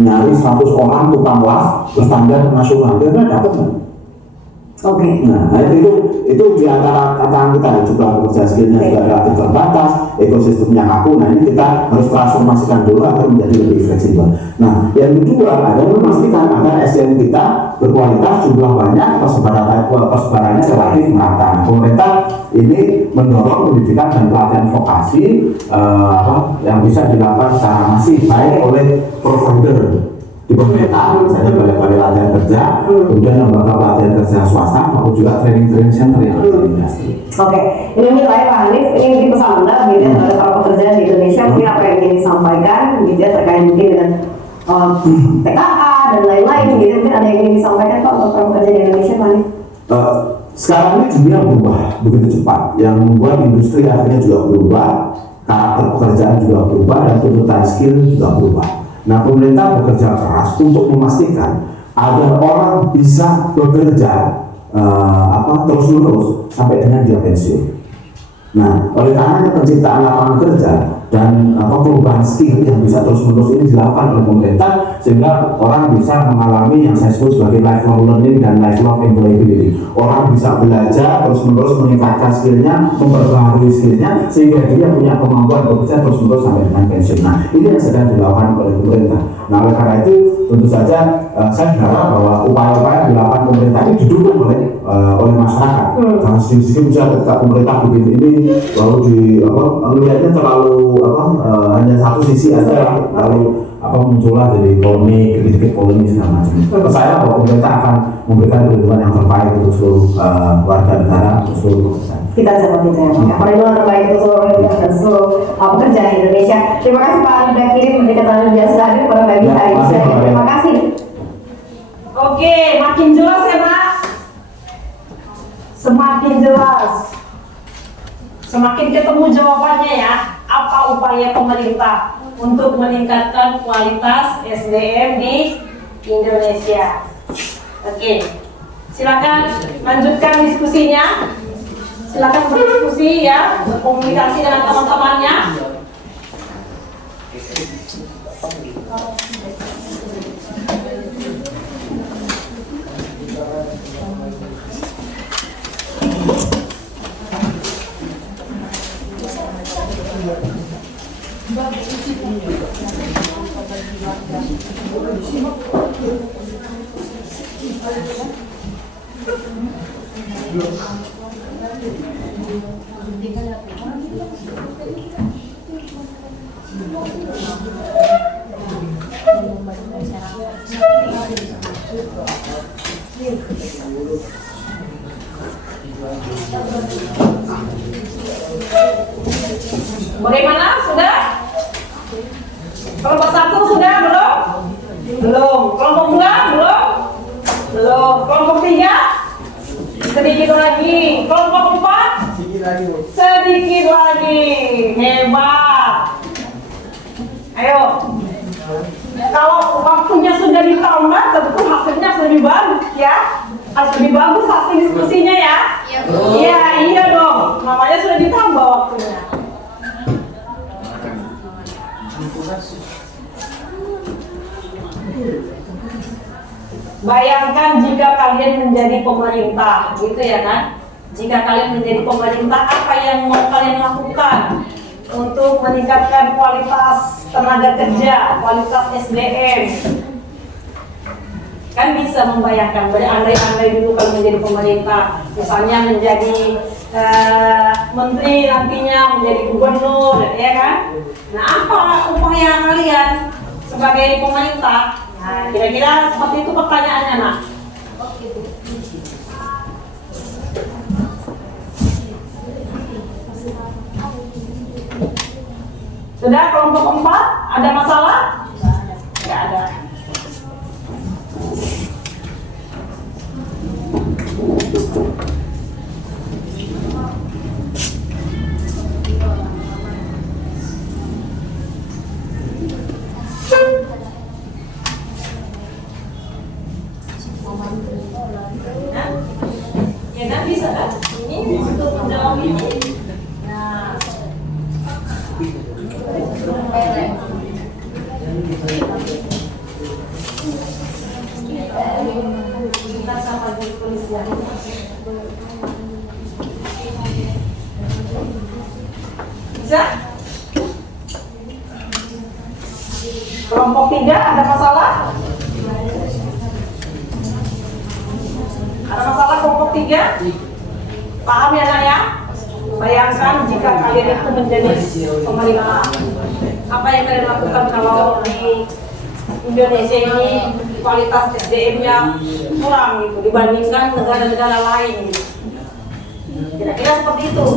nyari 100 orang tukang las berstandar nasional, kira-kira dapat nggak? Oke, nah itu di antara tantangan kita, jumlah pekerja skillnya juga relatif terbatas, ekosistemnya kaku. Nah, ini kita harus transformasikan dulu agar menjadi lebih fleksibel. Nah, yang kedua adalah memastikan agar SDM kita berkualitas, jumlah banyak, persebarannya relatif merata. Pemerintah ini mendorong pendidikan dan pelatihan vokasi yang bisa dilakukan secara masif baik oleh provider di pemerintah, misalnya balai-balai latihan kerja, kemudian lembaga pelatihan kerja swasta, maupun juga training center yang ada di industri. Oke, ini terakhir Pak Hanif, ini mungkin pesan Anda gitu terhadap para pekerja di Indonesia, mungkin apa yang ingin disampaikan gitu ya terkait mungkin dengan TKA dan lain-lain gitu, mungkin ada yang ingin disampaikan Pak untuk para pekerja di Indonesia Pak Hanif? Sekarang ini dunia berubah begitu cepat, yang membuat industri akhirnya juga berubah, karakter pekerjaan juga berubah, dan tuntutan skill juga berubah. Nah, pemerintah bekerja keras untuk memastikan agar orang bisa bekerja terus-menerus sampai dengan dia pensiun. Nah, oleh karena penciptaan lapangan kerja dan perubahan skill yang bisa terus-menerus ini dilakukan oleh pemerintah, sehingga orang bisa mengalami yang saya sebut sebagai lifelong learning dan lifelong employability. Orang bisa belajar terus-menerus, meningkatkan skillnya, memperbaharui skillnya, sehingga dia punya kemampuan bekerja terus-menerus sampai dengan pensiun. Nah, ini yang sedang dilakukan oleh pemerintah. Nah, oleh karena itu tentu saja saya berharap bahwa upaya-upaya dilakukan pemerintah ini didukung oleh masyarakat. Karena sedikit bisa ketika pemerintah bikin ini lalu melihatnya terlalu hanya satu sisi aja, lalu muncullah jadi polemik, kritik polemik segala macam. Saya bahwa pemerintah akan memberikan perlindungan yang terbaik untuk seluruh warga negara, untuk seluruh pekerja. Kita jawab itu ya, perlindungan terbaik untuk seluruh warga dan seluruh pekerja di Indonesia. Terima kasih Pak Alida Kirim, Menteri Ketenagakerjaan sudah hadir pada pagi hari ini. Terima kasih. Oke, makin jelas ya Nak? Semakin jelas. Semakin ketemu jawabannya ya, apa upaya pemerintah untuk meningkatkan kualitas SDM di Indonesia. Oke, silakan lanjutkan diskusinya. Silakan berdiskusi ya, komunikasi dengan teman-temannya. Bagaimana? Sudah? Kelompok 1 sudah? Belum? Belum. Kelompok 2? Belum? Belum. Kelompok 3? Sedikit lagi. Kelompok 4? Sedikit lagi. Hebat. Ayo. Kalau waktunya sudah ditambah, tentu hasilnya lebih bagus ya. Harus lebih bagus hasil diskusinya ya. Iya, iya dong. Namanya sudah ditambah waktunya. Bayangkan jika kalian menjadi pemerintah, gitu ya kan? Jika kalian menjadi pemerintah, apa yang mau kalian lakukan untuk meningkatkan kualitas tenaga kerja, kualitas SDM? Kan bisa membayangkan, berandai-andai dulu kalau menjadi pemerintah, misalnya menjadi menteri nantinya, menjadi gubernur, ya kan? Nah, apa upaya kalian sebagai pemerintah? Nah, kira-kira seperti itu pertanyaannya, Nak. Sudah kelompok 4? Ada masalah? Tidak ada. Ya kan bisa kan? Ini untuk menjawab ini. Nah, kita sama di polisian. Bisa? Kelompok 3 ada masalah? Ada masalah kelompok 3? Paham ya Nak ya? Bayangkan jika kalian itu menjadi pemerintah, apa yang kalian lakukan kalau di Indonesia ini kualitas SDM-nya kurang gitu dibandingkan negara-negara lain gitu. Kira-kira seperti itu.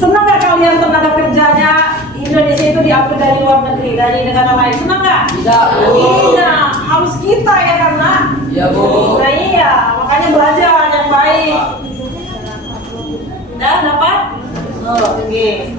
Senang nggak kalian tenaga kerjanya Indonesia itu diambil dari luar negeri, dari negara lain? Senang nggak? Tidak. Harus kita ya karena. Iya Bu. Nah iya, makanya belajar yang baik. Oke.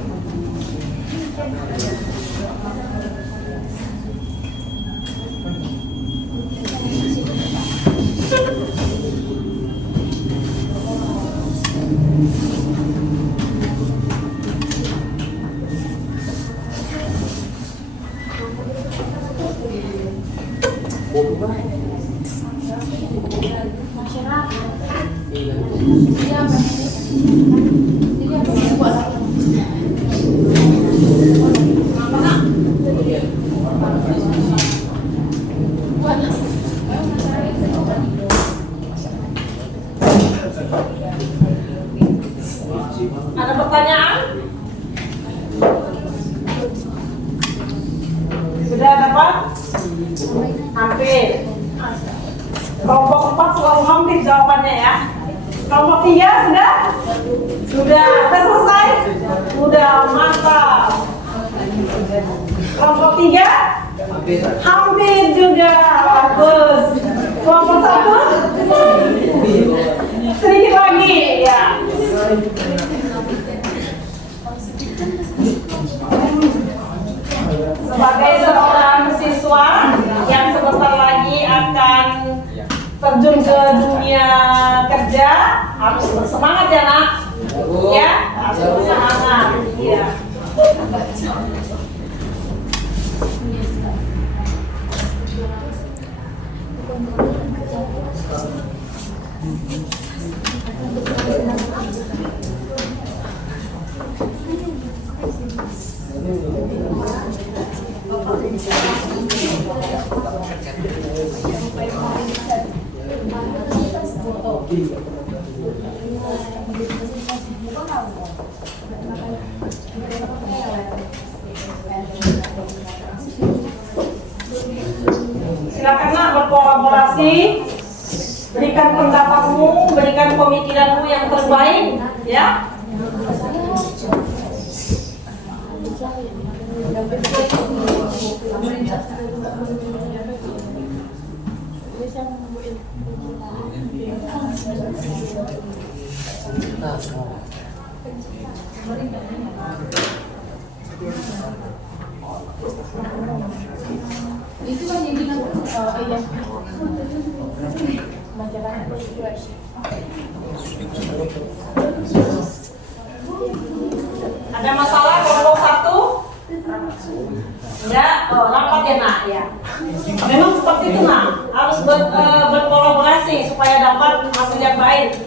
Ada pertanyaan? Sudah dapat? Hampir. Kelompok 4 selalu hampir jawabannya ya. Kelompok 3 sudah? Sudah selesai? Sudah, mantap. Kelompok 3? Hampir juga. Bagus. Kelompok 1? Sedikit lagi ya. Sebagai seorang siswa yang sebentar lagi akan terjun ke dunia kerja, harus bersemangat ya nak. Ya, harus bersemangat. Iya. Silakanlah berkolaborasi, berikan pendapatmu, berikan pemikiranmu yang terbaik, ya. Itu kan yang bilang ayah. Ada masalah kelompok 1? Enggak, rapat ya nak ya. Memang seperti itu nak, harus berkolaborasi supaya dapat hasil yang baik.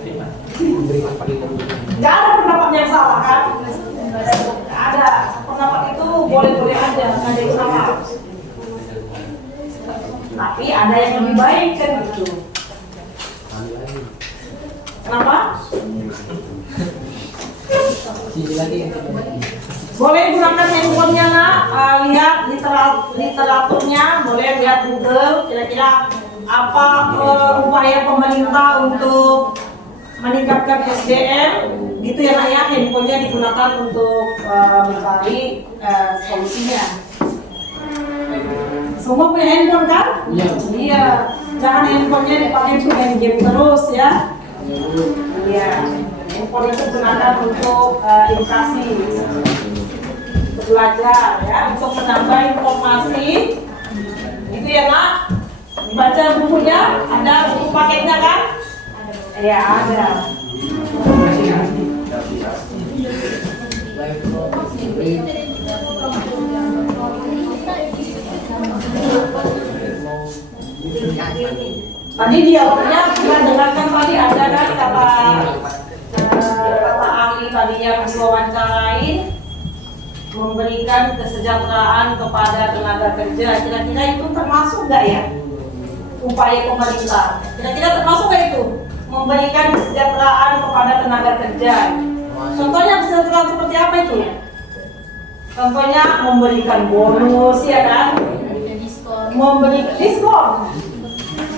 Enggak ada pendapat yang salah kan? Enggak ada, pendapat itu boleh-boleh aja, nggak ada yang salah. Tapi ada yang lebih baik kan gitu. Kenapa? Boleh gunakan handphonenya nak, lihat literaturnya, boleh lihat Google, kira-kira apa upaya pemerintah untuk meningkatkan SDM, gitu ya nak ya, handphonenya digunakan untuk mencari solusinya. Semua punya handphone kan? Iya. Jangan handphonenya dipakai untuk main game terus ya. Iya. Handphone itu digunakan untuk edukasi, belajar ya, untuk menambah informasi. Itu ya nak. Dibaca bukunya, ada buku paketnya kan? Iya ada. Tadi di awalnya kita dengarkan tadi ada kan kata ahli tadi yang diwawancarain, memberikan kesejahteraan kepada tenaga kerja. Kira-kira itu termasuk nggak ya upaya pemerintah? Kira-kira termasuk nggak itu memberikan kesejahteraan kepada tenaga kerja? Contohnya kesejahteraan seperti apa itu? Contohnya memberikan bonus ya kan? Memberi diskon.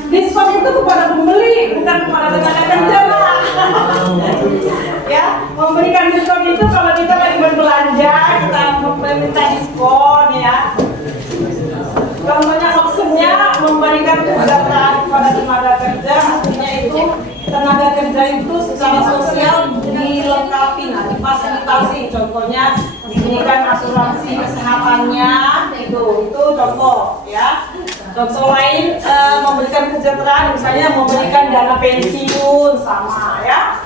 Diskon itu kepada pembeli, bukan kepada tenaga kerja lah. Ya, memberikan diskon itu kalau kita lagi berbelanja, kita meminta diskon ya. Contohnya maksudnya memberi memberikan kesejahteraan kepada tenaga kerja, artinya itu tenaga kerja itu secara sosial dilengkapi, difasilitasi, contohnya diberikan asuransi kesehatannya, itu contoh ya. Contoh lain memberikan kesejahteraan, misalnya memberikan dana pensiun sama ya.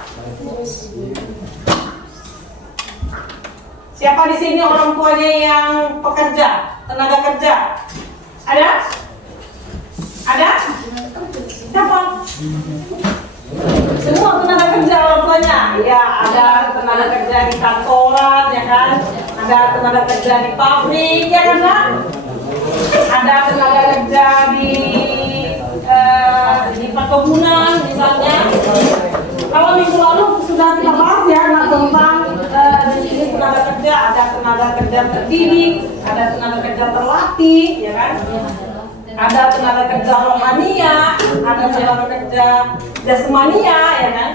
Siapa di sini orang tuanya yang pekerja, tenaga kerja? Ada? Ada? Siapa? Semua tenaga kerja orang tuanya. Ya, ada tenaga kerja di kantoran, ya kan? Ada tenaga kerja di pabrik, ya kan? Nak? Ada tenaga kerja di perkebunan, misalnya. Kalau minggu lalu sudah kita bahas ya tentang jenis tenaga kerja, ada tenaga kerja terdidik, ada tenaga kerja terlatih, ya kan? Ada tenaga kerja rohania, ada tenaga kerja jasmania, ya kan?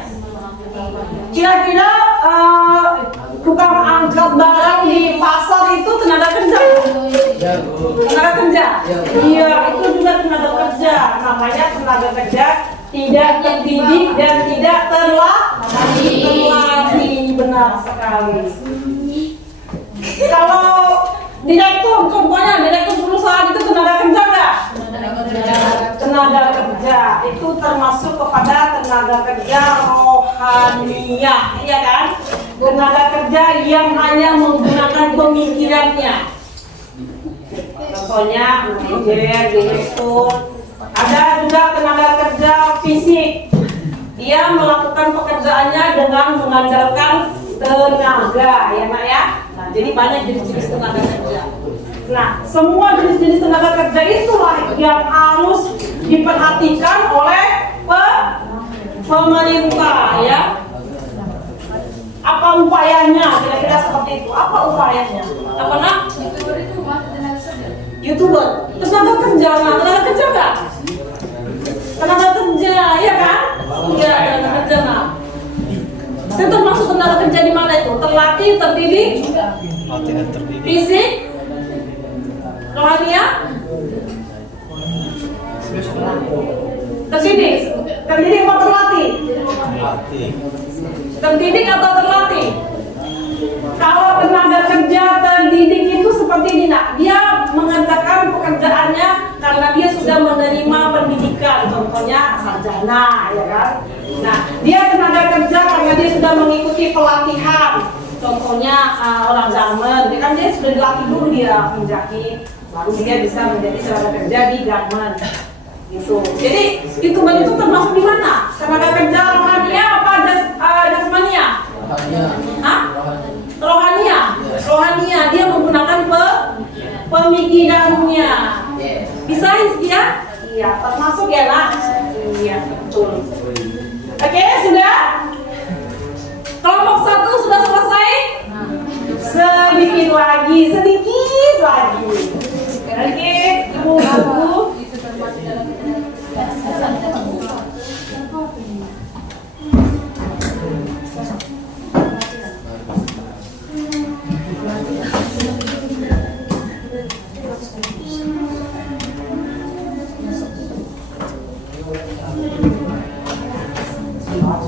Kira-kira tukang angkat barang di pasar itu tenaga kerja? Tenaga kerja? Iya, itu juga tenaga kerja. Namanya tenaga kerja tidak terdidik dan tidak terlatih. Benar sekali. Kalau direktur, contohnya direktur perusahaan itu tenaga kerja nggak? Tenaga kerja itu termasuk kepada tenaga kerja rohaniah, iya kan? Tenaga kerja yang hanya menggunakan pemikirannya. Contohnya manajer, direktur. Ada juga tenaga kerja fisik. Dia melakukan pekerjaannya dengan mengandalkan tenaga, ya Nak ya. Nah, jadi banyak jenis-jenis tenaga kerja. Nah, semua jenis-jenis tenaga kerja itulah yang harus diperhatikan oleh pemerintah, ya. Apa upayanya? Kira-kira seperti itu. Apa upayanya? Apa Nak? YouTuber, tenaga kerja, tenaga kerja nggak? Tenaga kerja, ya kan? Iya, tenaga kerja Nak. Itu termasuk tenaga kerja di mana itu? Terlatih, terdidik, fisik, rohania, terdidik, terdidik atau terlatih? Terdidik atau terlatih? Kalau tenaga kerja terdidik itu seperti ini Nak, dia mengerjakan pekerjaannya karena dia sudah menerima pendidikan, contohnya sarjana, ya kan? Nah, dia tenaga kerja karena dia sudah mengikuti pelatihan, contohnya orang garment, kan dia sudah dilatih dulu dia menjahit, baru dia bisa menjadi tenaga kerja di garment, gitu. Jadi itu termasuk di mana? Tenaga kerja rohania apa jasmania? Hah? Rohania, dia menggunakan pemikirannya. Bisa ya? Iya, termasuk ya Nak? Iya, betul. Oke, sudah? Kelompok 1 sudah selesai? Sedikit lagi. Oke, Ibu.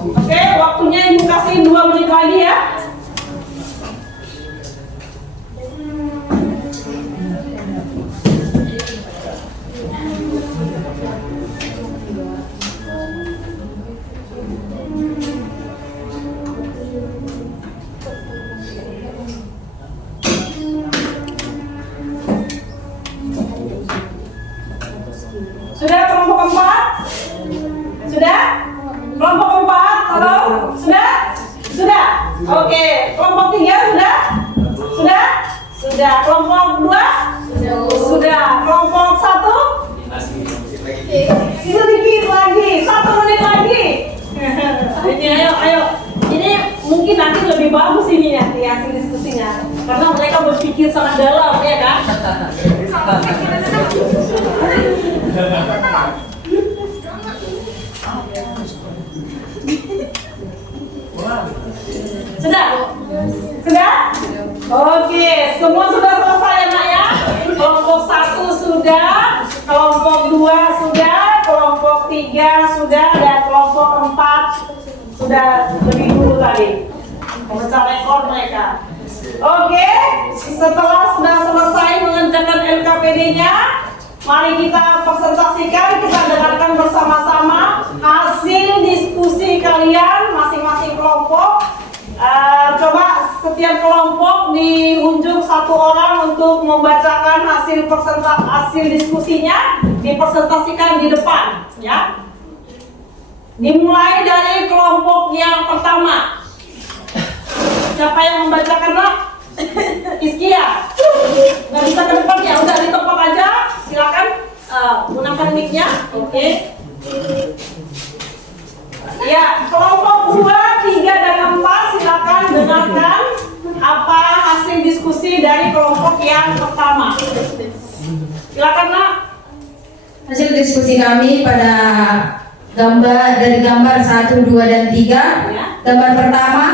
Oke, waktunya Ibu kasih 2 menit lagi ya. Sudah kelompok 4? Sudah? Kelompok 4, halo? Sudah? Oke, kelompok 3 sudah? Sudah. Kelompok 2? Sudah. Kelompok 1? Sedikit lagi, 1 menit lagi. Ini ayo. Ini mungkin nanti lebih bagus ini nanti hasil diskusinya, karena mereka berpikir sangat dalam, ya kan? Sudah? Oke, semua sudah selesai ya Nak ya? Kelompok 1 sudah, kelompok 2 2 sudah, kelompok 3 sudah, dan kelompok 4 sudah lebih dulu tadi memecah rekor mereka. Oke, setelah sudah selesai mengerjakan LKPD-nya, mari kita presentasikan, kita dengarkan bersama-sama hasil diskusi kalian masing-masing kelompok. Coba setiap kelompok diunjuk 1 orang untuk membacakan hasil diskusinya, dipresentasikan di depan, ya. Dimulai dari kelompok yang pertama. Siapa yang membacakan, Nak? Iskia. Nggak bisa ke depan ya, udah di tempat aja. Silakan gunakan mic-nya. Oke. Ya, kelompok 2, 3, dan 4 silakan dengarkan apa hasil diskusi dari kelompok yang pertama. Silakan, Nak. Hasil diskusi kami pada dari gambar 1, 2, dan 3. Gambar pertama,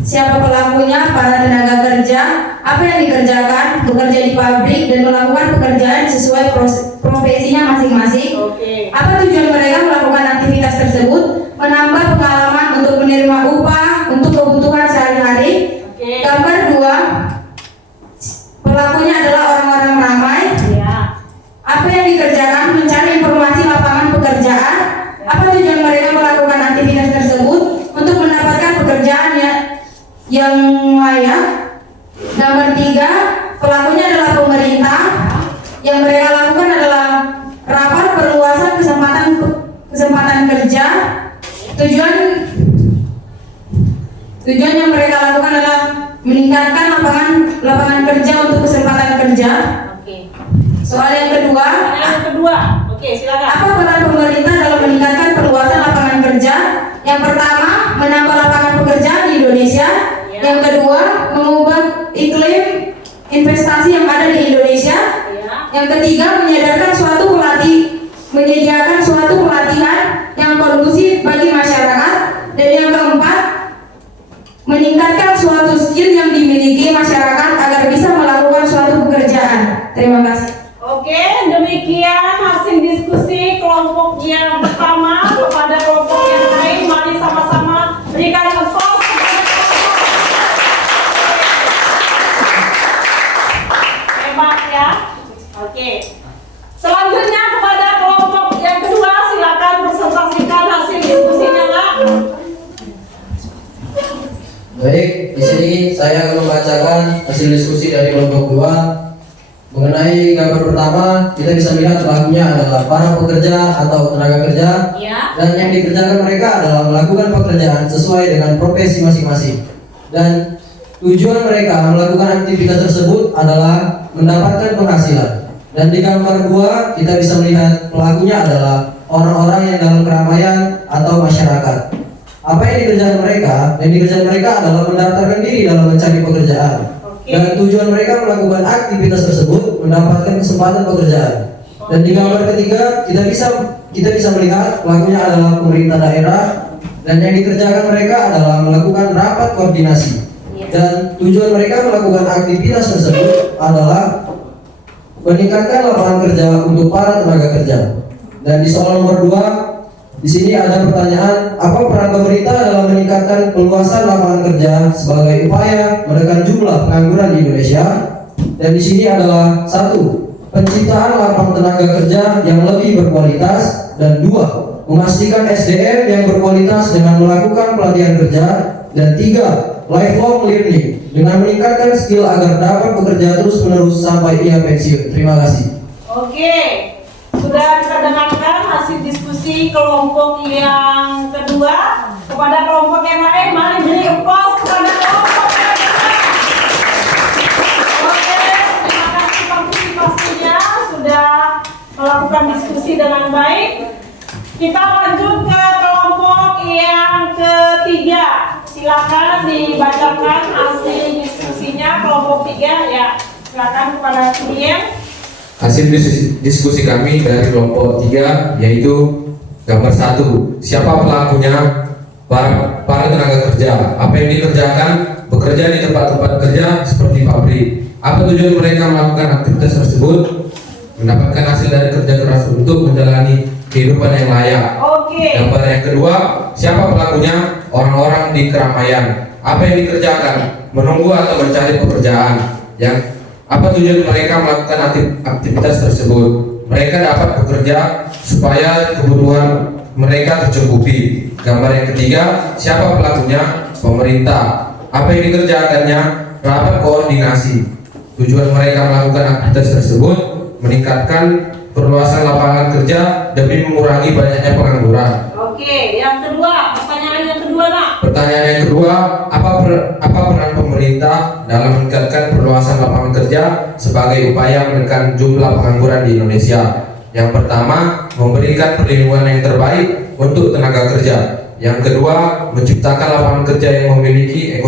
siapa pelakunya? Para tenaga kerja. Apa yang dikerjakan? Bekerja di pabrik dan melakukan pekerjaan sesuai profesinya masing-masing. Apa tujuan mereka melakukan aktivitas tersebut? Menambah pengalaman untuk menerima upah untuk kebutuhan sehari-hari. Gambar 2, pelakunya adalah orang-orang ramai. Apa yang dikerjakan? Mencari informasi lapangan pekerjaan. Apa tujuan mereka melakukan aktivitas tersebut? Untuk mendapatkan pekerjaan yang layak. Gambar 3, pelakunya adalah pemerintah. Yang mereka lakukan adalah rapat perluasan kesempatan kerja. Tujuan yang mereka lakukan adalah meningkatkan lapangan kerja untuk kesempatan kerja. Soal yang kedua. Oke, silakan. Apa peran pemerintah dalam meningkatkan perluasan lapangan kerja? Yang pertama, menambah lapangan pekerjaan di Indonesia. Yang kedua, mengubah iklim investasi yang ada di Indonesia. Yang ketiga, menyediakan suatu pelatihan yang kondusif bagi masyarakat. Dan yang keempat, meningkatkan suatu skill yang dimiliki masyarakat agar bisa melakukan suatu pekerjaan. Terima kasih. Oke, demikian hasil diskusi kelompok yang pertama. Kepada kelompok yang lain, mari sama-sama berikan applause. Hebat ya. Oke. Selanjutnya kepada kelompok yang kedua, silakan presentasikan hasil diskusinya, Nak. Baik, di sini saya akan membacakan hasil diskusi dari kelompok 2. Mengenai gambar pertama, kita bisa melihat pelakunya adalah para pekerja atau tenaga kerja, dan yang dikerjakan mereka adalah melakukan pekerjaan sesuai dengan profesi masing-masing. Dan tujuan mereka melakukan aktivitas tersebut adalah mendapatkan penghasilan. Dan di gambar 2, kita bisa melihat pelakunya adalah orang-orang yang dalam keramaian atau masyarakat. Apa yang dikerjakan mereka? Yang dikerjakan mereka adalah mendaftarkan diri dalam mencari pekerjaan. Dan tujuan mereka melakukan aktivitas tersebut mendapatkan kesempatan pekerjaan. Dan di gambar ketiga kita bisa melihat pelakunya adalah pemerintah daerah, dan yang dikerjakan mereka adalah melakukan rapat koordinasi. Dan tujuan mereka melakukan aktivitas tersebut adalah meningkatkan lapangan kerja untuk para tenaga kerja. Dan di soal nomor 2, di sini ada pertanyaan, apa peran pemerintah dalam meningkatkan peluasan lapangan kerja sebagai upaya menekan jumlah pengangguran di Indonesia? Dan di sini adalah 1, penciptaan lapangan tenaga kerja yang lebih berkualitas, dan 2, memastikan SDM yang berkualitas dengan melakukan pelatihan kerja, dan 3, lifelong learning dengan meningkatkan skill agar dapat bekerja terus-menerus sampai ia pensiun. Terima kasih. Oke. Sudah kita dengarkan hasil diskusi kelompok yang kedua. Kepada kelompok yang lain, mari beri applause kepada kelompok yang kedua. Oke, terima kasih partisipasinya sudah melakukan diskusi dengan baik. Kita lanjut ke kelompok yang ketiga. Silakan dibacakan hasil diskusinya kelompok 3 ya. Silakan kepada klien. Hasil diskusi kami dari kelompok 3 yaitu gambar 1, siapa pelakunya? Para tenaga kerja. Apa yang dikerjakan? Bekerja di tempat-tempat kerja seperti pabrik. Apa tujuan mereka melakukan aktivitas tersebut? mendapatkan hasil dari kerja keras untuk menjalani kehidupan yang layak. Gambar yang kedua, siapa pelakunya? Orang-orang di keramaian. Apa yang dikerjakan? Menunggu atau mencari pekerjaan. Yang apa tujuan mereka melakukan aktivitas tersebut? Mereka dapat bekerja supaya kebutuhan mereka tercukupi. Gambar yang ketiga, siapa pelakunya? Pemerintah. Apa yang dikerjakannya? Rapat koordinasi. Tujuan mereka melakukan aktivitas tersebut meningkatkan perluasan lapangan kerja demi mengurangi banyaknya pengangguran. Yang kedua, pertanyaan yang kedua, Nak. Pertanyaan yang kedua, apa peran pemerintah dalam meningkatkan perluasan lapangan kerja sebagai upaya menekan jumlah pengangguran di Indonesia? Yang pertama, memberikan perlindungan yang terbaik untuk tenaga kerja. Yang kedua, menciptakan lapangan kerja yang memiliki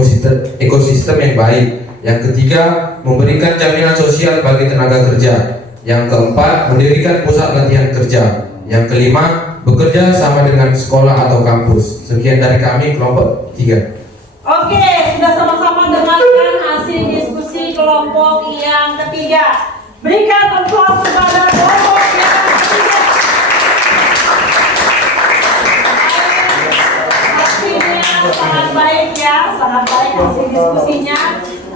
ekosistem yang baik. Yang ketiga, memberikan jaminan sosial bagi tenaga kerja. Yang keempat, mendirikan pusat latihan kerja. Yang kelima, bekerja sama dengan sekolah atau kampus. Sekian dari kami, kelompok 3. Sudah sama-sama dengarkan hasil diskusi kelompok yang ketiga. Berikan aplaus kepada kelompok yang ketiga. Hasilnya sangat baik ya, sangat baik hasil diskusinya.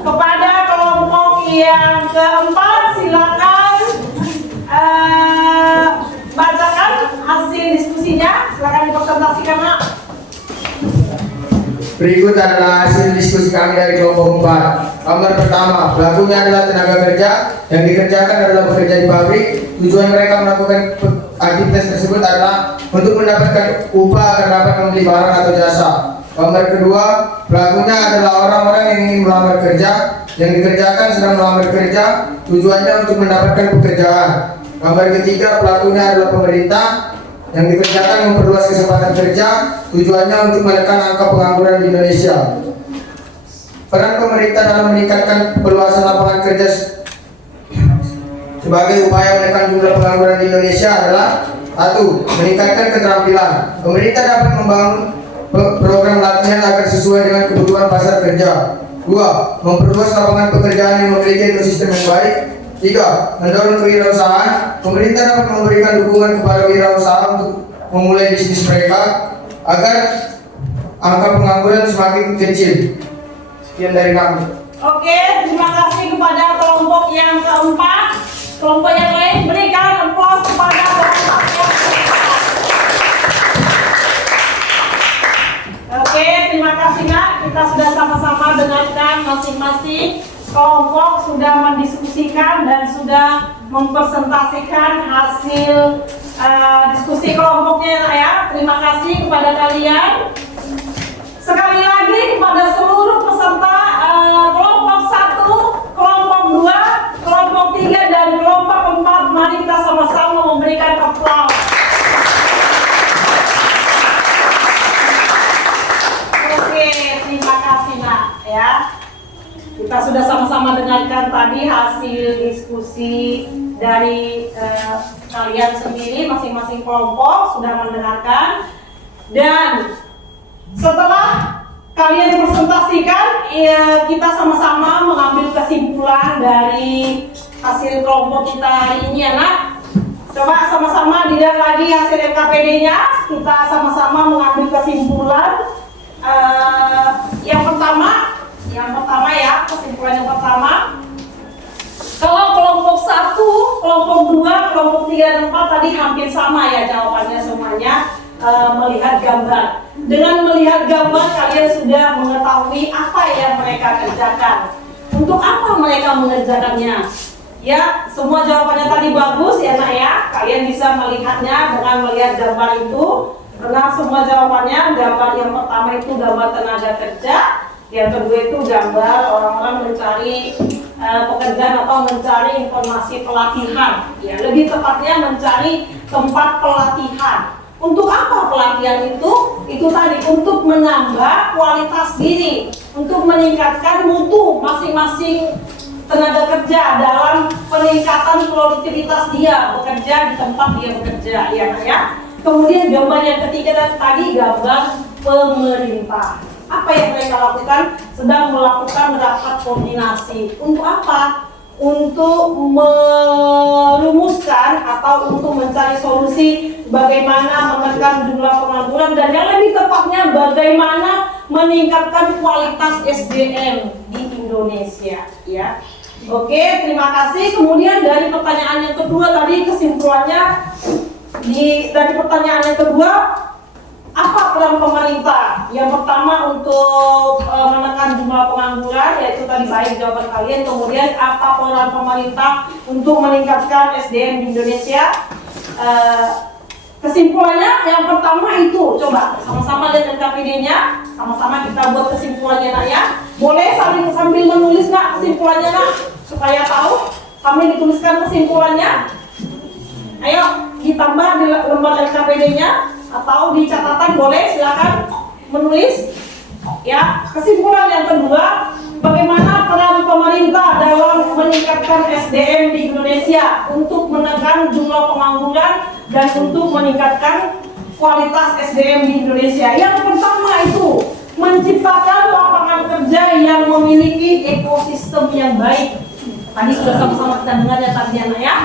Kepada kelompok yang keempat, silakan bacakan hasil diskusinya. Silakan dipresentasikan, Nak. Berikut adalah hasil diskusi kami dari kelompok 4. Gambar pertama, pelakunya adalah tenaga kerja. Yang dikerjakan adalah bekerja di pabrik. Tujuan mereka melakukan aktivitas tersebut adalah untuk mendapatkan upah agar dapat membeli barang atau jasa. Gambar kedua, pelakunya adalah orang-orang yang ingin melamar kerja. Yang dikerjakan sedang melamar kerja. Tujuannya untuk mendapatkan pekerjaan. Gambar ketiga, pelakunya adalah pemerintah. Yang dikerjakan memperluas kesempatan kerja. Tujuannya untuk menekan angka pengangguran di Indonesia. Peran pemerintah dalam meningkatkan perluasan lapangan kerja sebagai upaya menekan jumlah pengangguran di Indonesia adalah: 1. Meningkatkan keterampilan. Pemerintah dapat membangun program latihan agar sesuai dengan kebutuhan pasar kerja. 2. Memperluas lapangan pekerjaan yang memiliki ekosistem yang baik. 3. Mendorong kewirausahaan. Pemerintah dapat memberikan dukungan kepada wirausaha untuk memulai bisnis mereka agar angka pengangguran semakin kecil. Sekian dari kami. Terima kasih kepada kelompok yang keempat. Kelompok yang lain berikan aplaus kepada kelompok yang keempat. Terima kasih, Nak. Kita sudah sama-sama dengarkan masing-masing kelompok sudah mendiskusikan dan sudah mempresentasikan hasil diskusi kelompoknya ya. Terima kasih kepada kalian. Sekali lagi kepada seluruh peserta kelompok 1, kelompok 2, kelompok 3 dan kelompok 4, mari kita sama-sama memberikan aplaus. Terima kasih, Nak ya. Kita sudah sama-sama dengarkan tadi hasil diskusi dari kalian sendiri, masing-masing kelompok sudah mendengarkan. Dan setelah kalian presentasikan, kita sama-sama mengambil kesimpulan dari hasil kelompok kita hari ini ya, Nak. Coba sama-sama dilihat lagi hasil LKPD-nya. Kita sama-sama mengambil kesimpulan. Yang pertama ya, kesimpulan yang pertama, kalau kelompok 1, kelompok 2, kelompok 3 dan 4 tadi hampir sama ya jawabannya semuanya, melihat gambar. Dengan melihat gambar kalian sudah mengetahui apa yang mereka kerjakan. Untuk apa mereka mengerjakannya? Ya, semua jawabannya tadi bagus ya, Nak ya. Kalian bisa melihatnya dengan melihat gambar itu. Karena semua jawabannya, gambar yang pertama itu gambar tenaga kerja, yang kedua itu gambar orang-orang mencari pekerjaan atau mencari informasi pelatihan. Ya, lebih tepatnya mencari tempat pelatihan. Untuk apa pelatihan itu? Itu tadi untuk menambah kualitas diri, untuk meningkatkan mutu masing-masing tenaga kerja dalam peningkatan produktivitas dia bekerja di tempat dia bekerja, ya. Kemudian gambar yang ketiga tadi gambar pemerintah. Apa yang mereka lakukan? Sedang melakukan rapat koordinasi. Untuk apa? untuk merumuskan atau untuk mencari solusi bagaimana menekan jumlah pengangguran dan yang lebih tepatnya bagaimana meningkatkan kualitas SDM di Indonesia, ya. Oke, terima kasih. Kemudian dari pertanyaan yang kedua tadi kesimpulannya dari pertanyaan yang kedua, apa peran pemerintah? Yang pertama untuk menekan jumlah pengangguran, yaitu tadi baik jawaban kalian. Kemudian apa peran pemerintah untuk meningkatkan SDM di Indonesia? Kesimpulannya yang pertama itu, coba sama-sama lihat NKPD-nya, sama-sama kita buat kesimpulannya nak ya. Boleh sambil menulis nak kesimpulannya nak, supaya tahu sambil dituliskan kesimpulannya. Ayo ditambah di lembar NKPD-nya atau di catatan, boleh silakan menulis ya. Kesimpulan yang kedua, bagaimana peran pemerintah dalam meningkatkan SDM di Indonesia untuk menekan jumlah pengangguran dan untuk meningkatkan kualitas SDM di Indonesia. Yang pertama itu menciptakan lapangan kerja yang memiliki ekosistem yang baik. Tadi sudah sama-sama kita dengar ya tadi ya.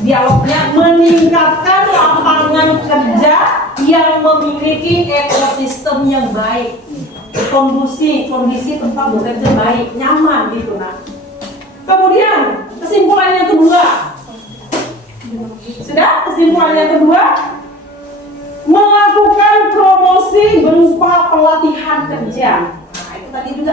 Dialognya meningkatkan lapangan kerja yang memiliki ekosistem yang baik, kondisi tempat bekerja baik, nyaman gitu nah. Kemudian kesimpulan yang kedua, sudah kesimpulan yang kedua, melakukan promosi berupa pelatihan kerja. Nah, itu tadi juga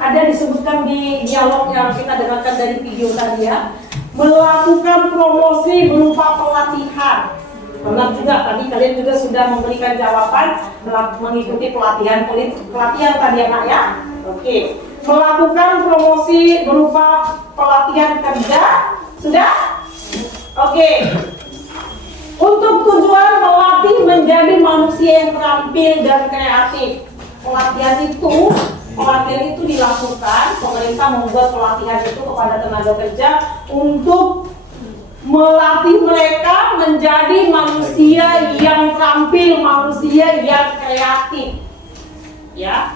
ada disebutkan di dialog yang kita dengarkan dari video tadi ya. Melakukan promosi berupa pelatihan. Benar juga, tadi kalian juga sudah memberikan jawaban mengikuti pelatihan tadi ya Nak ya. Oke. Melakukan promosi berupa pelatihan kerja. Sudah? Oke. Untuk tujuan melatih menjadi manusia yang terampil dan kreatif. Pelatihan itu dilakukan, pemerintah membuat pelatihan itu kepada tenaga kerja untuk melatih mereka menjadi manusia yang terampil, manusia yang kreatif. Ya.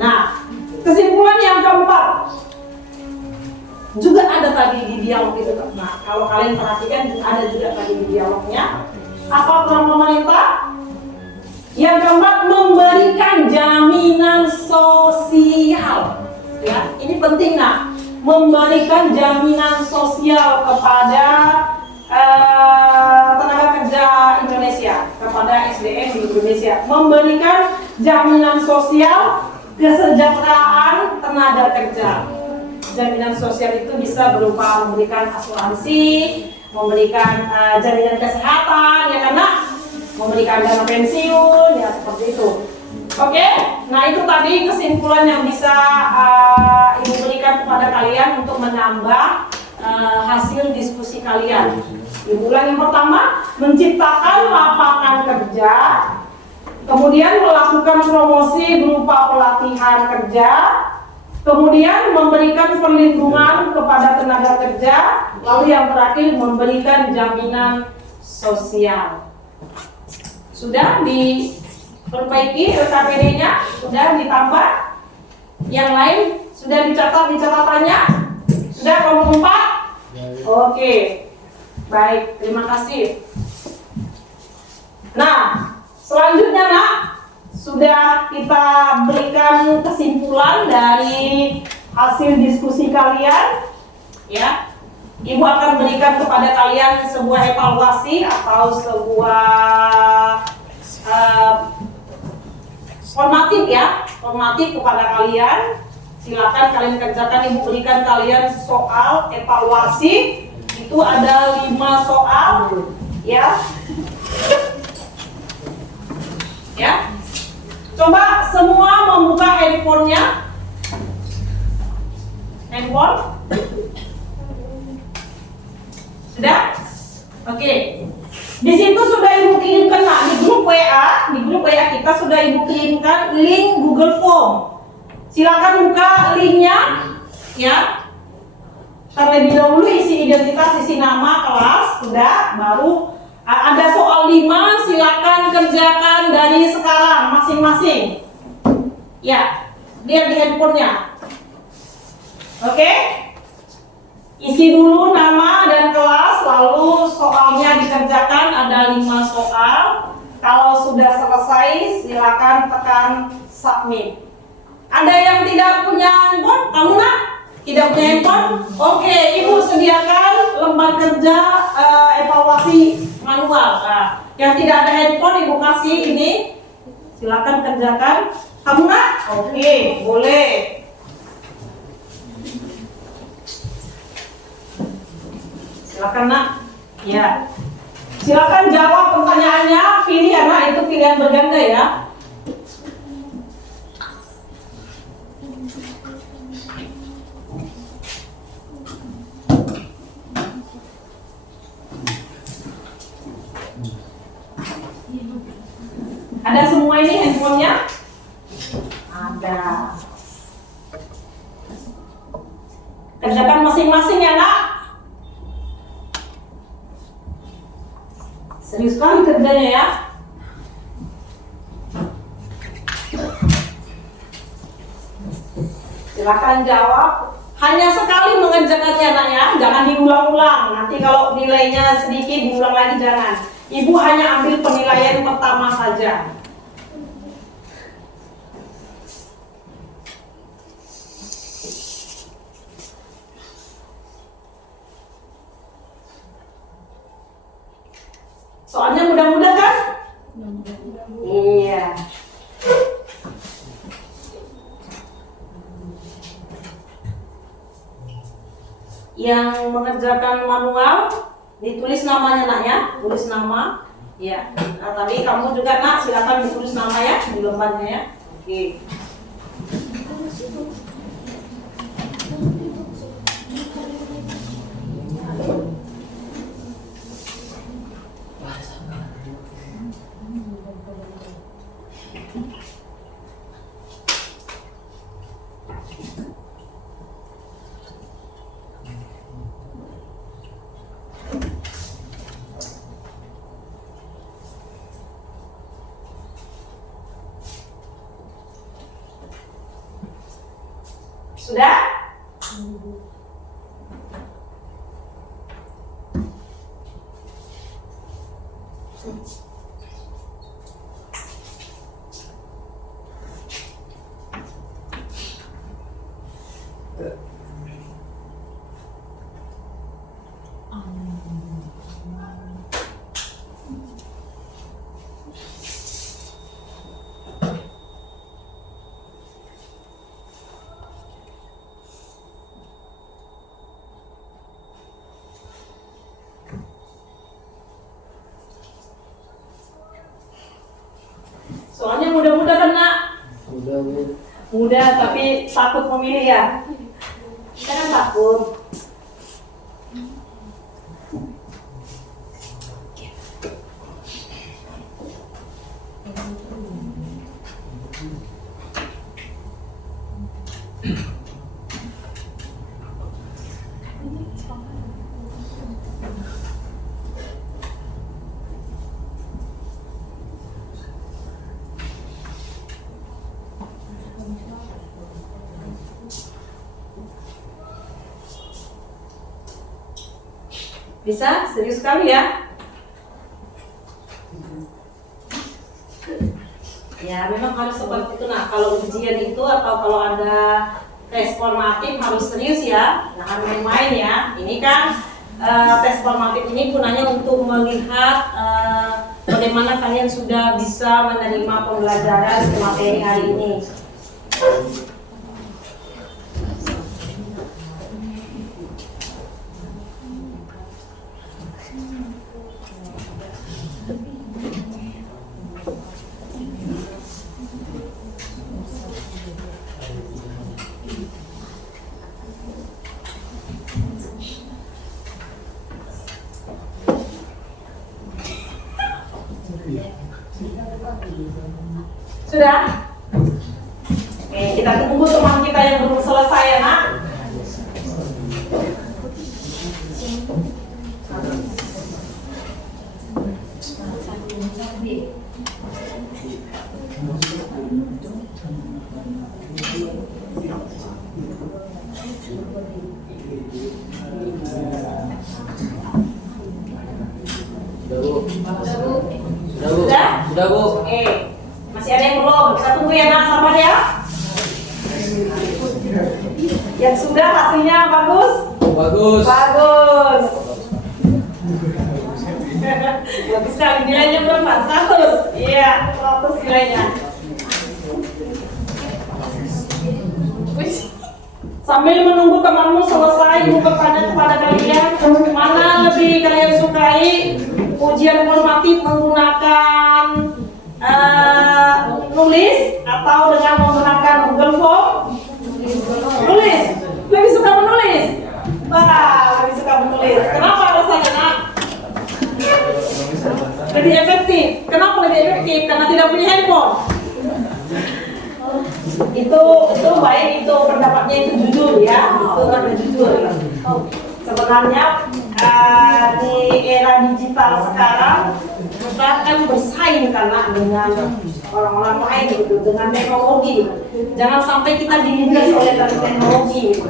Nah, kesimpulan yang keempat juga ada tadi di dialog itu. Nah, kalau kalian perhatikan ada juga tadi di dialognya. Apa peran pemerintah? Yang keempat, memberikan jaminan sosial. Ya, ini penting nak. Memberikan jaminan sosial kepada tenaga kerja Indonesia, kepada SDM di Indonesia. Memberikan jaminan sosial kesejahteraan tenaga kerja. Jaminan sosial itu bisa berupa memberikan asuransi, memberikan jaminan kesehatan, ya karena memberikan dana pensiun, ya seperti itu. Oke, nah itu tadi kesimpulan yang bisa Ibu berikan kepada kalian untuk menambah hasil diskusi kalian. Ibu ulang yang pertama, menciptakan lapangan kerja, kemudian melakukan promosi berupa pelatihan kerja, kemudian memberikan perlindungan kepada tenaga kerja, lalu yang terakhir memberikan jaminan sosial. Sudah diperbaiki LKPD-nya, sudah ditambah, yang lain sudah dicatat di catatannya, sudah kelompok 4. Oke, baik, terima kasih. Nah, selanjutnya nak, sudah kita berikan kesimpulan dari hasil diskusi kalian, ya. Ibu akan berikan kepada kalian sebuah evaluasi atau sebuah formatif kepada kalian. Silakan kalian kerjakan. Ibu berikan kalian soal evaluasi. Itu ada 5 soal, ya. Ya. Coba semua membuka handphonenya. Handphone. Sudah? Oke. Di situ sudah Ibu kirimkan di grup WA kita sudah Ibu kirimkan link Google Form. Silakan buka linknya, ya. Terlebih dahulu isi identitas, isi nama, kelas, sudah. Baru ada soal 5, silakan kerjakan dari sekarang masing-masing. Ya, lihat di handphonenya. Oke? Isi dulu nama dan kelas, lalu soalnya dikerjakan, ada 5 soal. Kalau sudah selesai, silakan tekan submit. Ada yang tidak punya handphone? Kamu nak? Tidak punya handphone? Oke, Ibu sediakan lembar kerja evaluasi manual. Nah, yang tidak ada handphone Ibu kasih ini. Silakan kerjakan. Kamu nak? Oke, boleh. Silakan nak. Ya. Silakan jawab pertanyaannya. Pilih ya nak, itu pilihan berganda ya. Ada semua ini handphonenya? Ada. Kerjakan masing-masing ya nak. Serius sekali kerjanya ya. Silakan jawab. Hanya sekali mengerjakannya nak ya, jangan diulang-ulang. Nanti kalau nilainya sedikit diulang lagi jangan. Ibu hanya ambil penilaian pertama saja. Soalnya mudah-mudah kan? Iya. Yang mengerjakan manual ditulis namanya nak ya, tulis nama. Ya. Nah, tadi kamu juga nak silakan ditulis nama ya di lembarnya ya. Oke. Sudah? Soalnya mudah-mudah kan nak? Mudah tapi takut memilih ya? Kita kan takut. Bisa? Serius sekali ya? Ya memang harus seperti itu nak. Kalau ujian itu atau kalau ada tes formatif harus serius ya, jangan main-main ya. Ini kan tes formatif ini gunanya untuk melihat bagaimana kalian sudah bisa menerima pembelajaran materi hari ini. Sudah? Oke, kita tunggu teman kita yang belum selesai ya nak. Sudah? Sudah, Bu. Oke. Masih ada yang belum? Kita tunggu ya, Nak, sabar ya. Yang sudah hasilnya bagus? Bagus. Bagus. Bagus sekali, nilainya berapa? 100. Iya, 100 nilainya. Sambil menunggu temanmu selesai ibu bertanya kepada kalian, mana lebih kalian sukai ujian formatif menggunakan nulis atau dengan menggunakan Google Form? Nulis. Lebih suka menulis? Lebih suka menulis. Kenapa alasannya, Nak? Lebih efektif. Kenapa lebih efektif? Karena tidak punya handphone. Itu baik, itu pendapatnya itu jujur ya, itu karena jujur. Sebenarnya di era digital sekarang kita kan bersaing karena dengan orang-orang lain gitu, dengan teknologi. Jangan sampai kita dilindas oleh teknologi.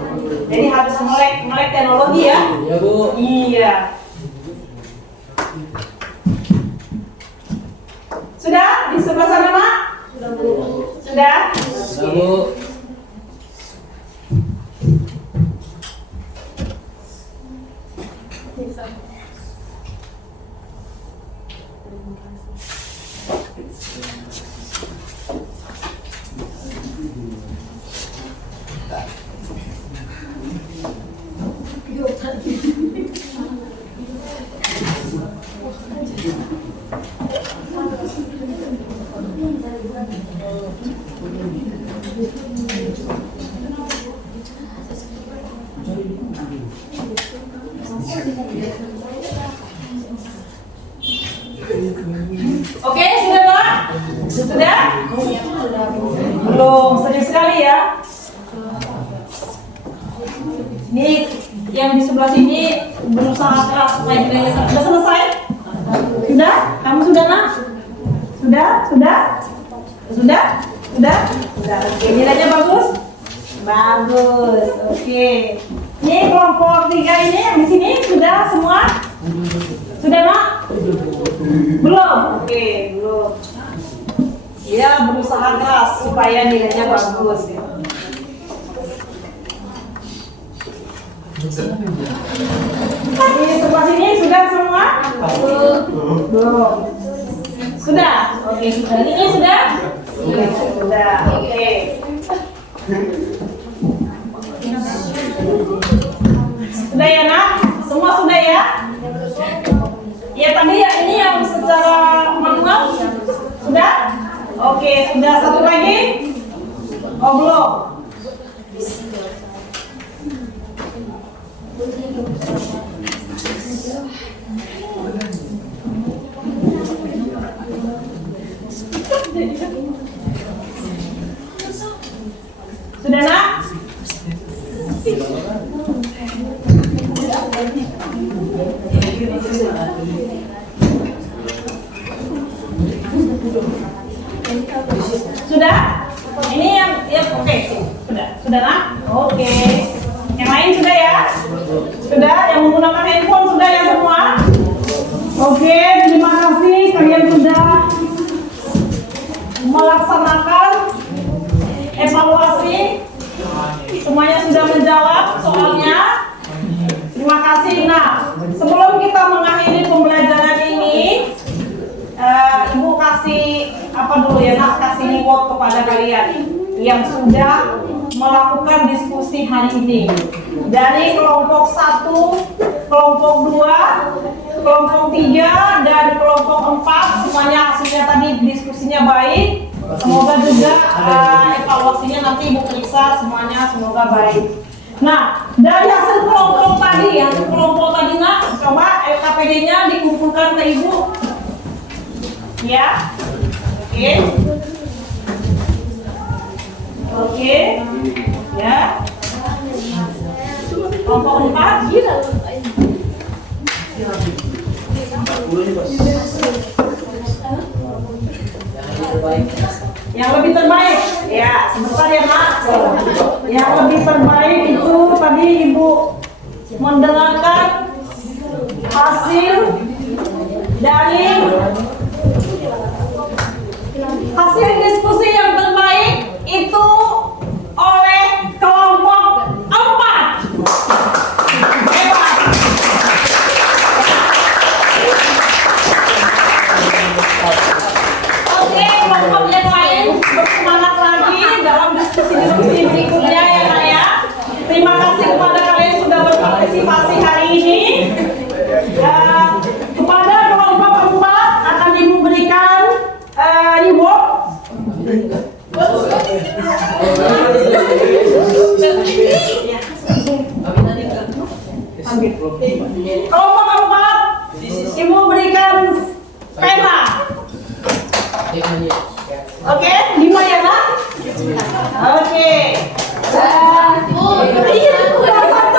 Jadi harus melek teknologi ya. Iya, Bu. Iya. Sudah di sebelah sana, Mak? Sudah? Sudah, Bu. Oke, sudah, Pak? Sudah? Belum, serius sekali ya. Ini yang di sebelah sini berusaha keras supaya nilainya sudah selesai? Sudah? Kamu sudah, Nak? Sudah? Sudah? Sudah? Sudah? Sudah. Oke, nilainya bagus? Bagus. Oke. Ini kelompok 3 ini yang di sini sudah semua? Sudah, Nak? Belum? Oke, belum. Dia berusaha keras supaya nilainya bagus ya. Di sebelah sini sudah semua? Belum. Sudah? Oke, ini sudah? Sudah, oke. Sudah ya, Nak? Semua sudah ya? Ya tadi ya, ini yang secara manual sudah? Oke, sudah. Satu lagi? Oh, belum. Sudah, Nak? Sudah? Ini yang oke, sudah, Nak? Oke. Yang lain sudah ya? Sudah? Yang menggunakan handphone sudah ya semua? Oke, terima kasih kalian sudah melaksanakan evaluasi. Semuanya sudah menjawab soalnya. Terima kasih. Nah, sebelum kita mengakhiri pembelajaran ini, Ibu kasih apa dulu ya, Nak? Kasih reward kepada kalian yang sudah melakukan diskusi hari ini. Dari kelompok 1, kelompok 2, kelompok 3, dan kelompok 4, semuanya hasilnya tadi diskusinya baik. Semoga juga evaluasinya nanti Ibu periksa semuanya, semoga baik. Nah, dari hasil kelompok tadi, Nak, coba KPD-nya dikumpulkan ke Ibu. Ya, oke. Oke, ya. Kelompok 4. Yang lebih terbaik, ya sebentar ya Mak. Yang lebih terbaik itu tadi Ibu mendengarkan hasil dari hasil diskusi yang terbaik itu oleh kelompok 4. Hebat. Oke, kelompok yang lain bersemangat lagi dalam diskusi berikutnya ya Nak ya. Terima kasih kepada kalian sudah berpartisipasi hari ini. Kepada kelompok 4 akan Ibu berikan reward. Kelompok 4 Ibu berikan pena. Oke, 5 ya Nak? Oke. Udah 1.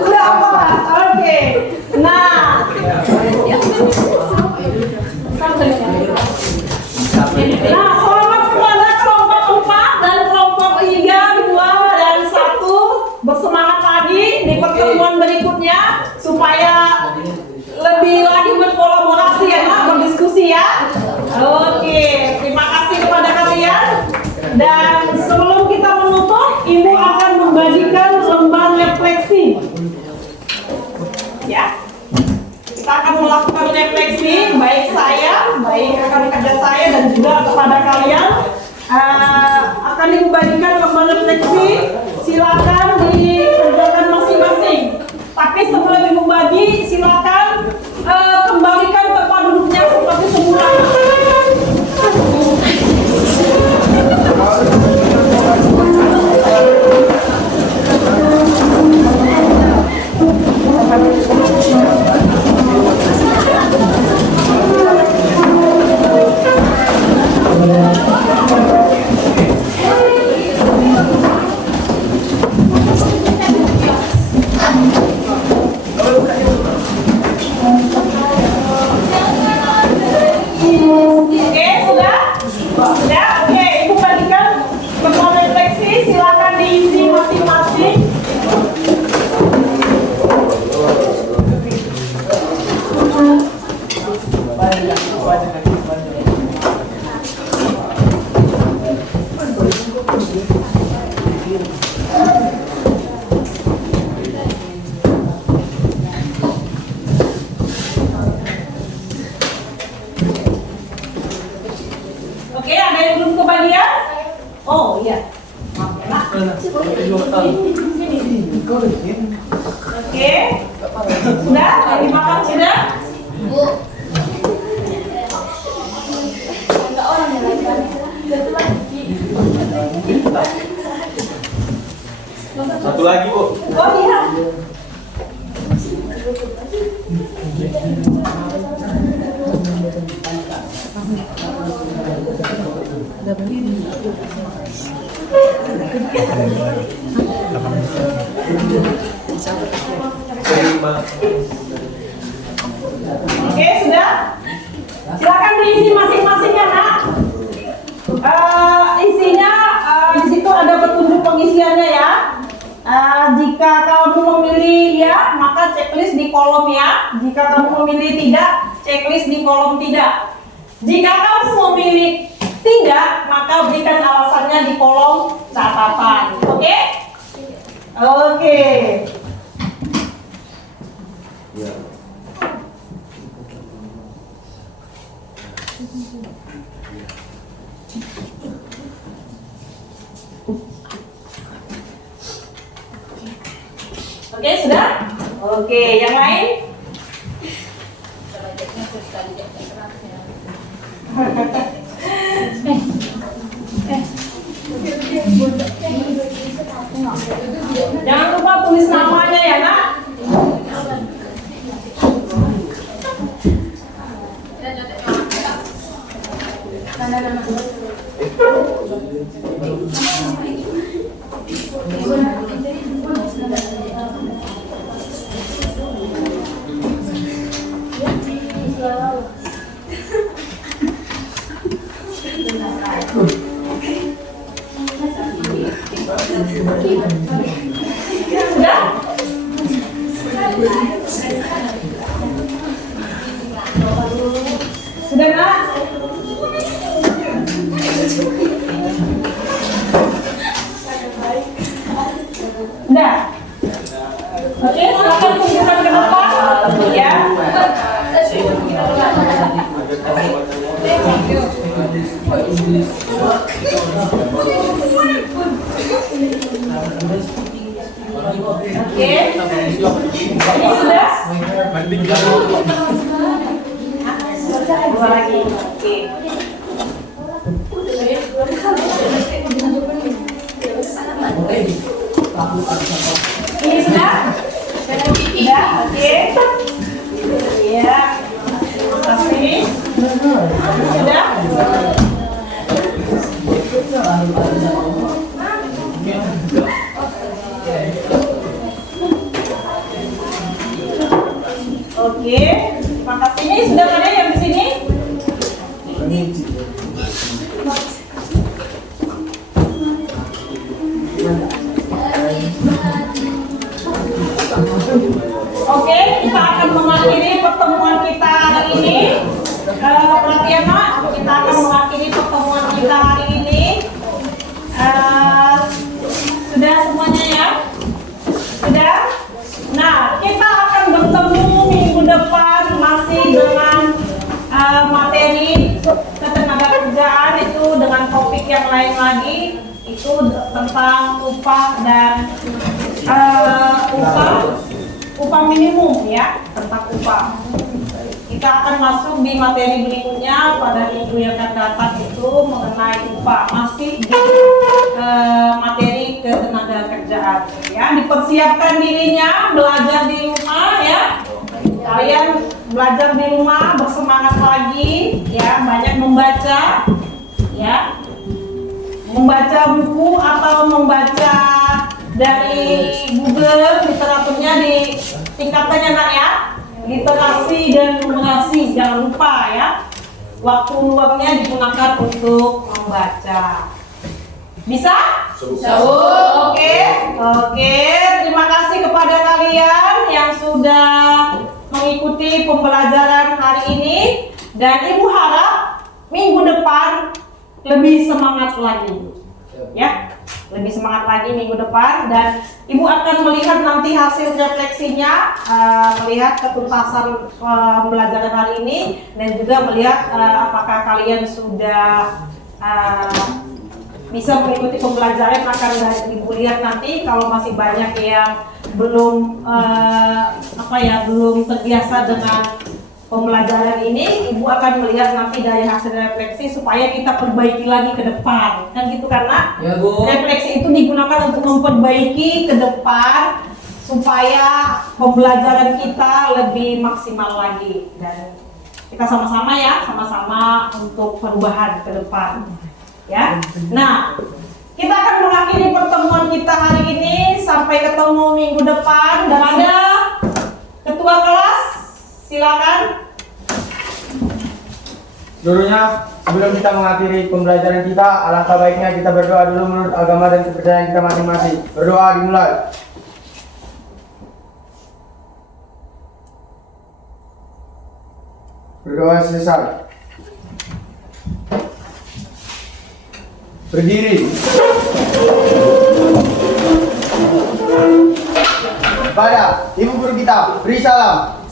Udah apa? Oke. Nah, selamat kepada kelompok 4 dan kelompok 3, 2, dan 1. Bersemangat lagi di pertemuan berikutnya supaya lebih lagi berkolaborasi ya Nak, berdiskusi ya. Oke, terima kasih kepada kalian. Dan sebelum kita menutup, Ibu akan membagikan lembar refleksi. Ya. Kita akan melakukan refleksi, baik saya, baik rekan kerja saya, dan juga kepada kalian. Akan dibagikan lembar refleksi, silakan dikerjakan masing-masing. Tapi sebelum Ibu bagi, silakan kembalikan tempat duduknya seperti semula. Oke, ada yang belum kebagian? Oh iya. Maaf ya Nak. Oke. Sudah? Yang dimakan sudah? Bu. Satu lagi Bu. Oh iya. Oke, sudah? Silakan diisi masing-masing ya Nak. Isinya di situ ada petunjuk pengisiannya ya. Jika kamu memilih ya, maka checklist di kolom ya. Jika kamu memilih tidak, checklist di kolom tidak. Jika kamu memilih tidak, maka berikan alasannya di kolom catatan. Oke? Oke. Oke, sudah? Oke, yang lain? Jangan lupa tulis namanya ya Nak. Sudah? Sudah, Nak? Sudah? Oke, silakan tunjukkan ke depan. Ya. Oke. Ini sudah? Dua lagi. Oke. Ini sudah? Sudah? Oke. Iya. Terima kasih. Sudah? Oke, makasih. Ini sudah ada yang di sini? Oke, kita akan mengakhiri pertemuan kita hari ini. Perhatian, Mak, kita akan mengakhiri pertemuan kita hari ini. Sudah semuanya ya? Sudah? Nah, kita akan bertemu minggu depan masih dengan materi ketenagakerjaan itu dengan topik yang lain lagi, itu tentang upah dan upah minimum ya, tentang upah. Kita akan masuk di materi berikutnya pada minggu yang akan datang itu mengenai upah, masih di materi ketenagakerjaan ya. Dipersiapkan dirinya, belajar di rumah ya. Kalian belajar di rumah, bersemangat lagi ya, banyak membaca ya. Membaca buku atau membaca dari Google, literaturnya ditingkatkan Nak ya. Literasi dan numerasi, jangan lupa ya. Waktu luangnya digunakan untuk membaca. Bisa? Oke. Terima kasih kepada kalian yang sudah mengikuti pembelajaran hari ini, dan Ibu harap minggu depan lebih semangat lagi. Ya. Lebih semangat lagi minggu depan, dan Ibu akan melihat nanti hasil refleksinya, melihat ketuntasan pembelajaran hari ini, dan juga melihat apakah kalian sudah bisa mengikuti pembelajaran. Akan Ibu lihat nanti kalau masih banyak yang belum belum terbiasa dengan pembelajaran ini, Ibu akan melihat nanti dari hasil refleksi supaya kita perbaiki lagi ke depan, kan gitu, karena ya, refleksi itu digunakan untuk memperbaiki ke depan supaya pembelajaran kita lebih maksimal lagi, dan kita sama-sama ya, sama-sama untuk perubahan ke depan ya. Nah, kita akan mengakhiri pertemuan kita hari ini, sampai ketemu minggu depan, dan ada ketua kelas. Silakan. Seluruhnya, sebelum kita mengakhiri pembelajaran kita, alangkah baiknya kita berdoa dulu menurut agama dan kepercayaan kita masing-masing. Berdoa dimulai. Berdoa selesai. Berdiri. Kepada Ibu Guru kita, beri salam.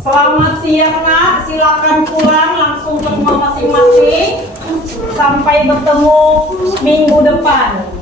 Selamat siang Nak, silakan pulang langsung ke rumah masing-masing. Sampai bertemu minggu depan.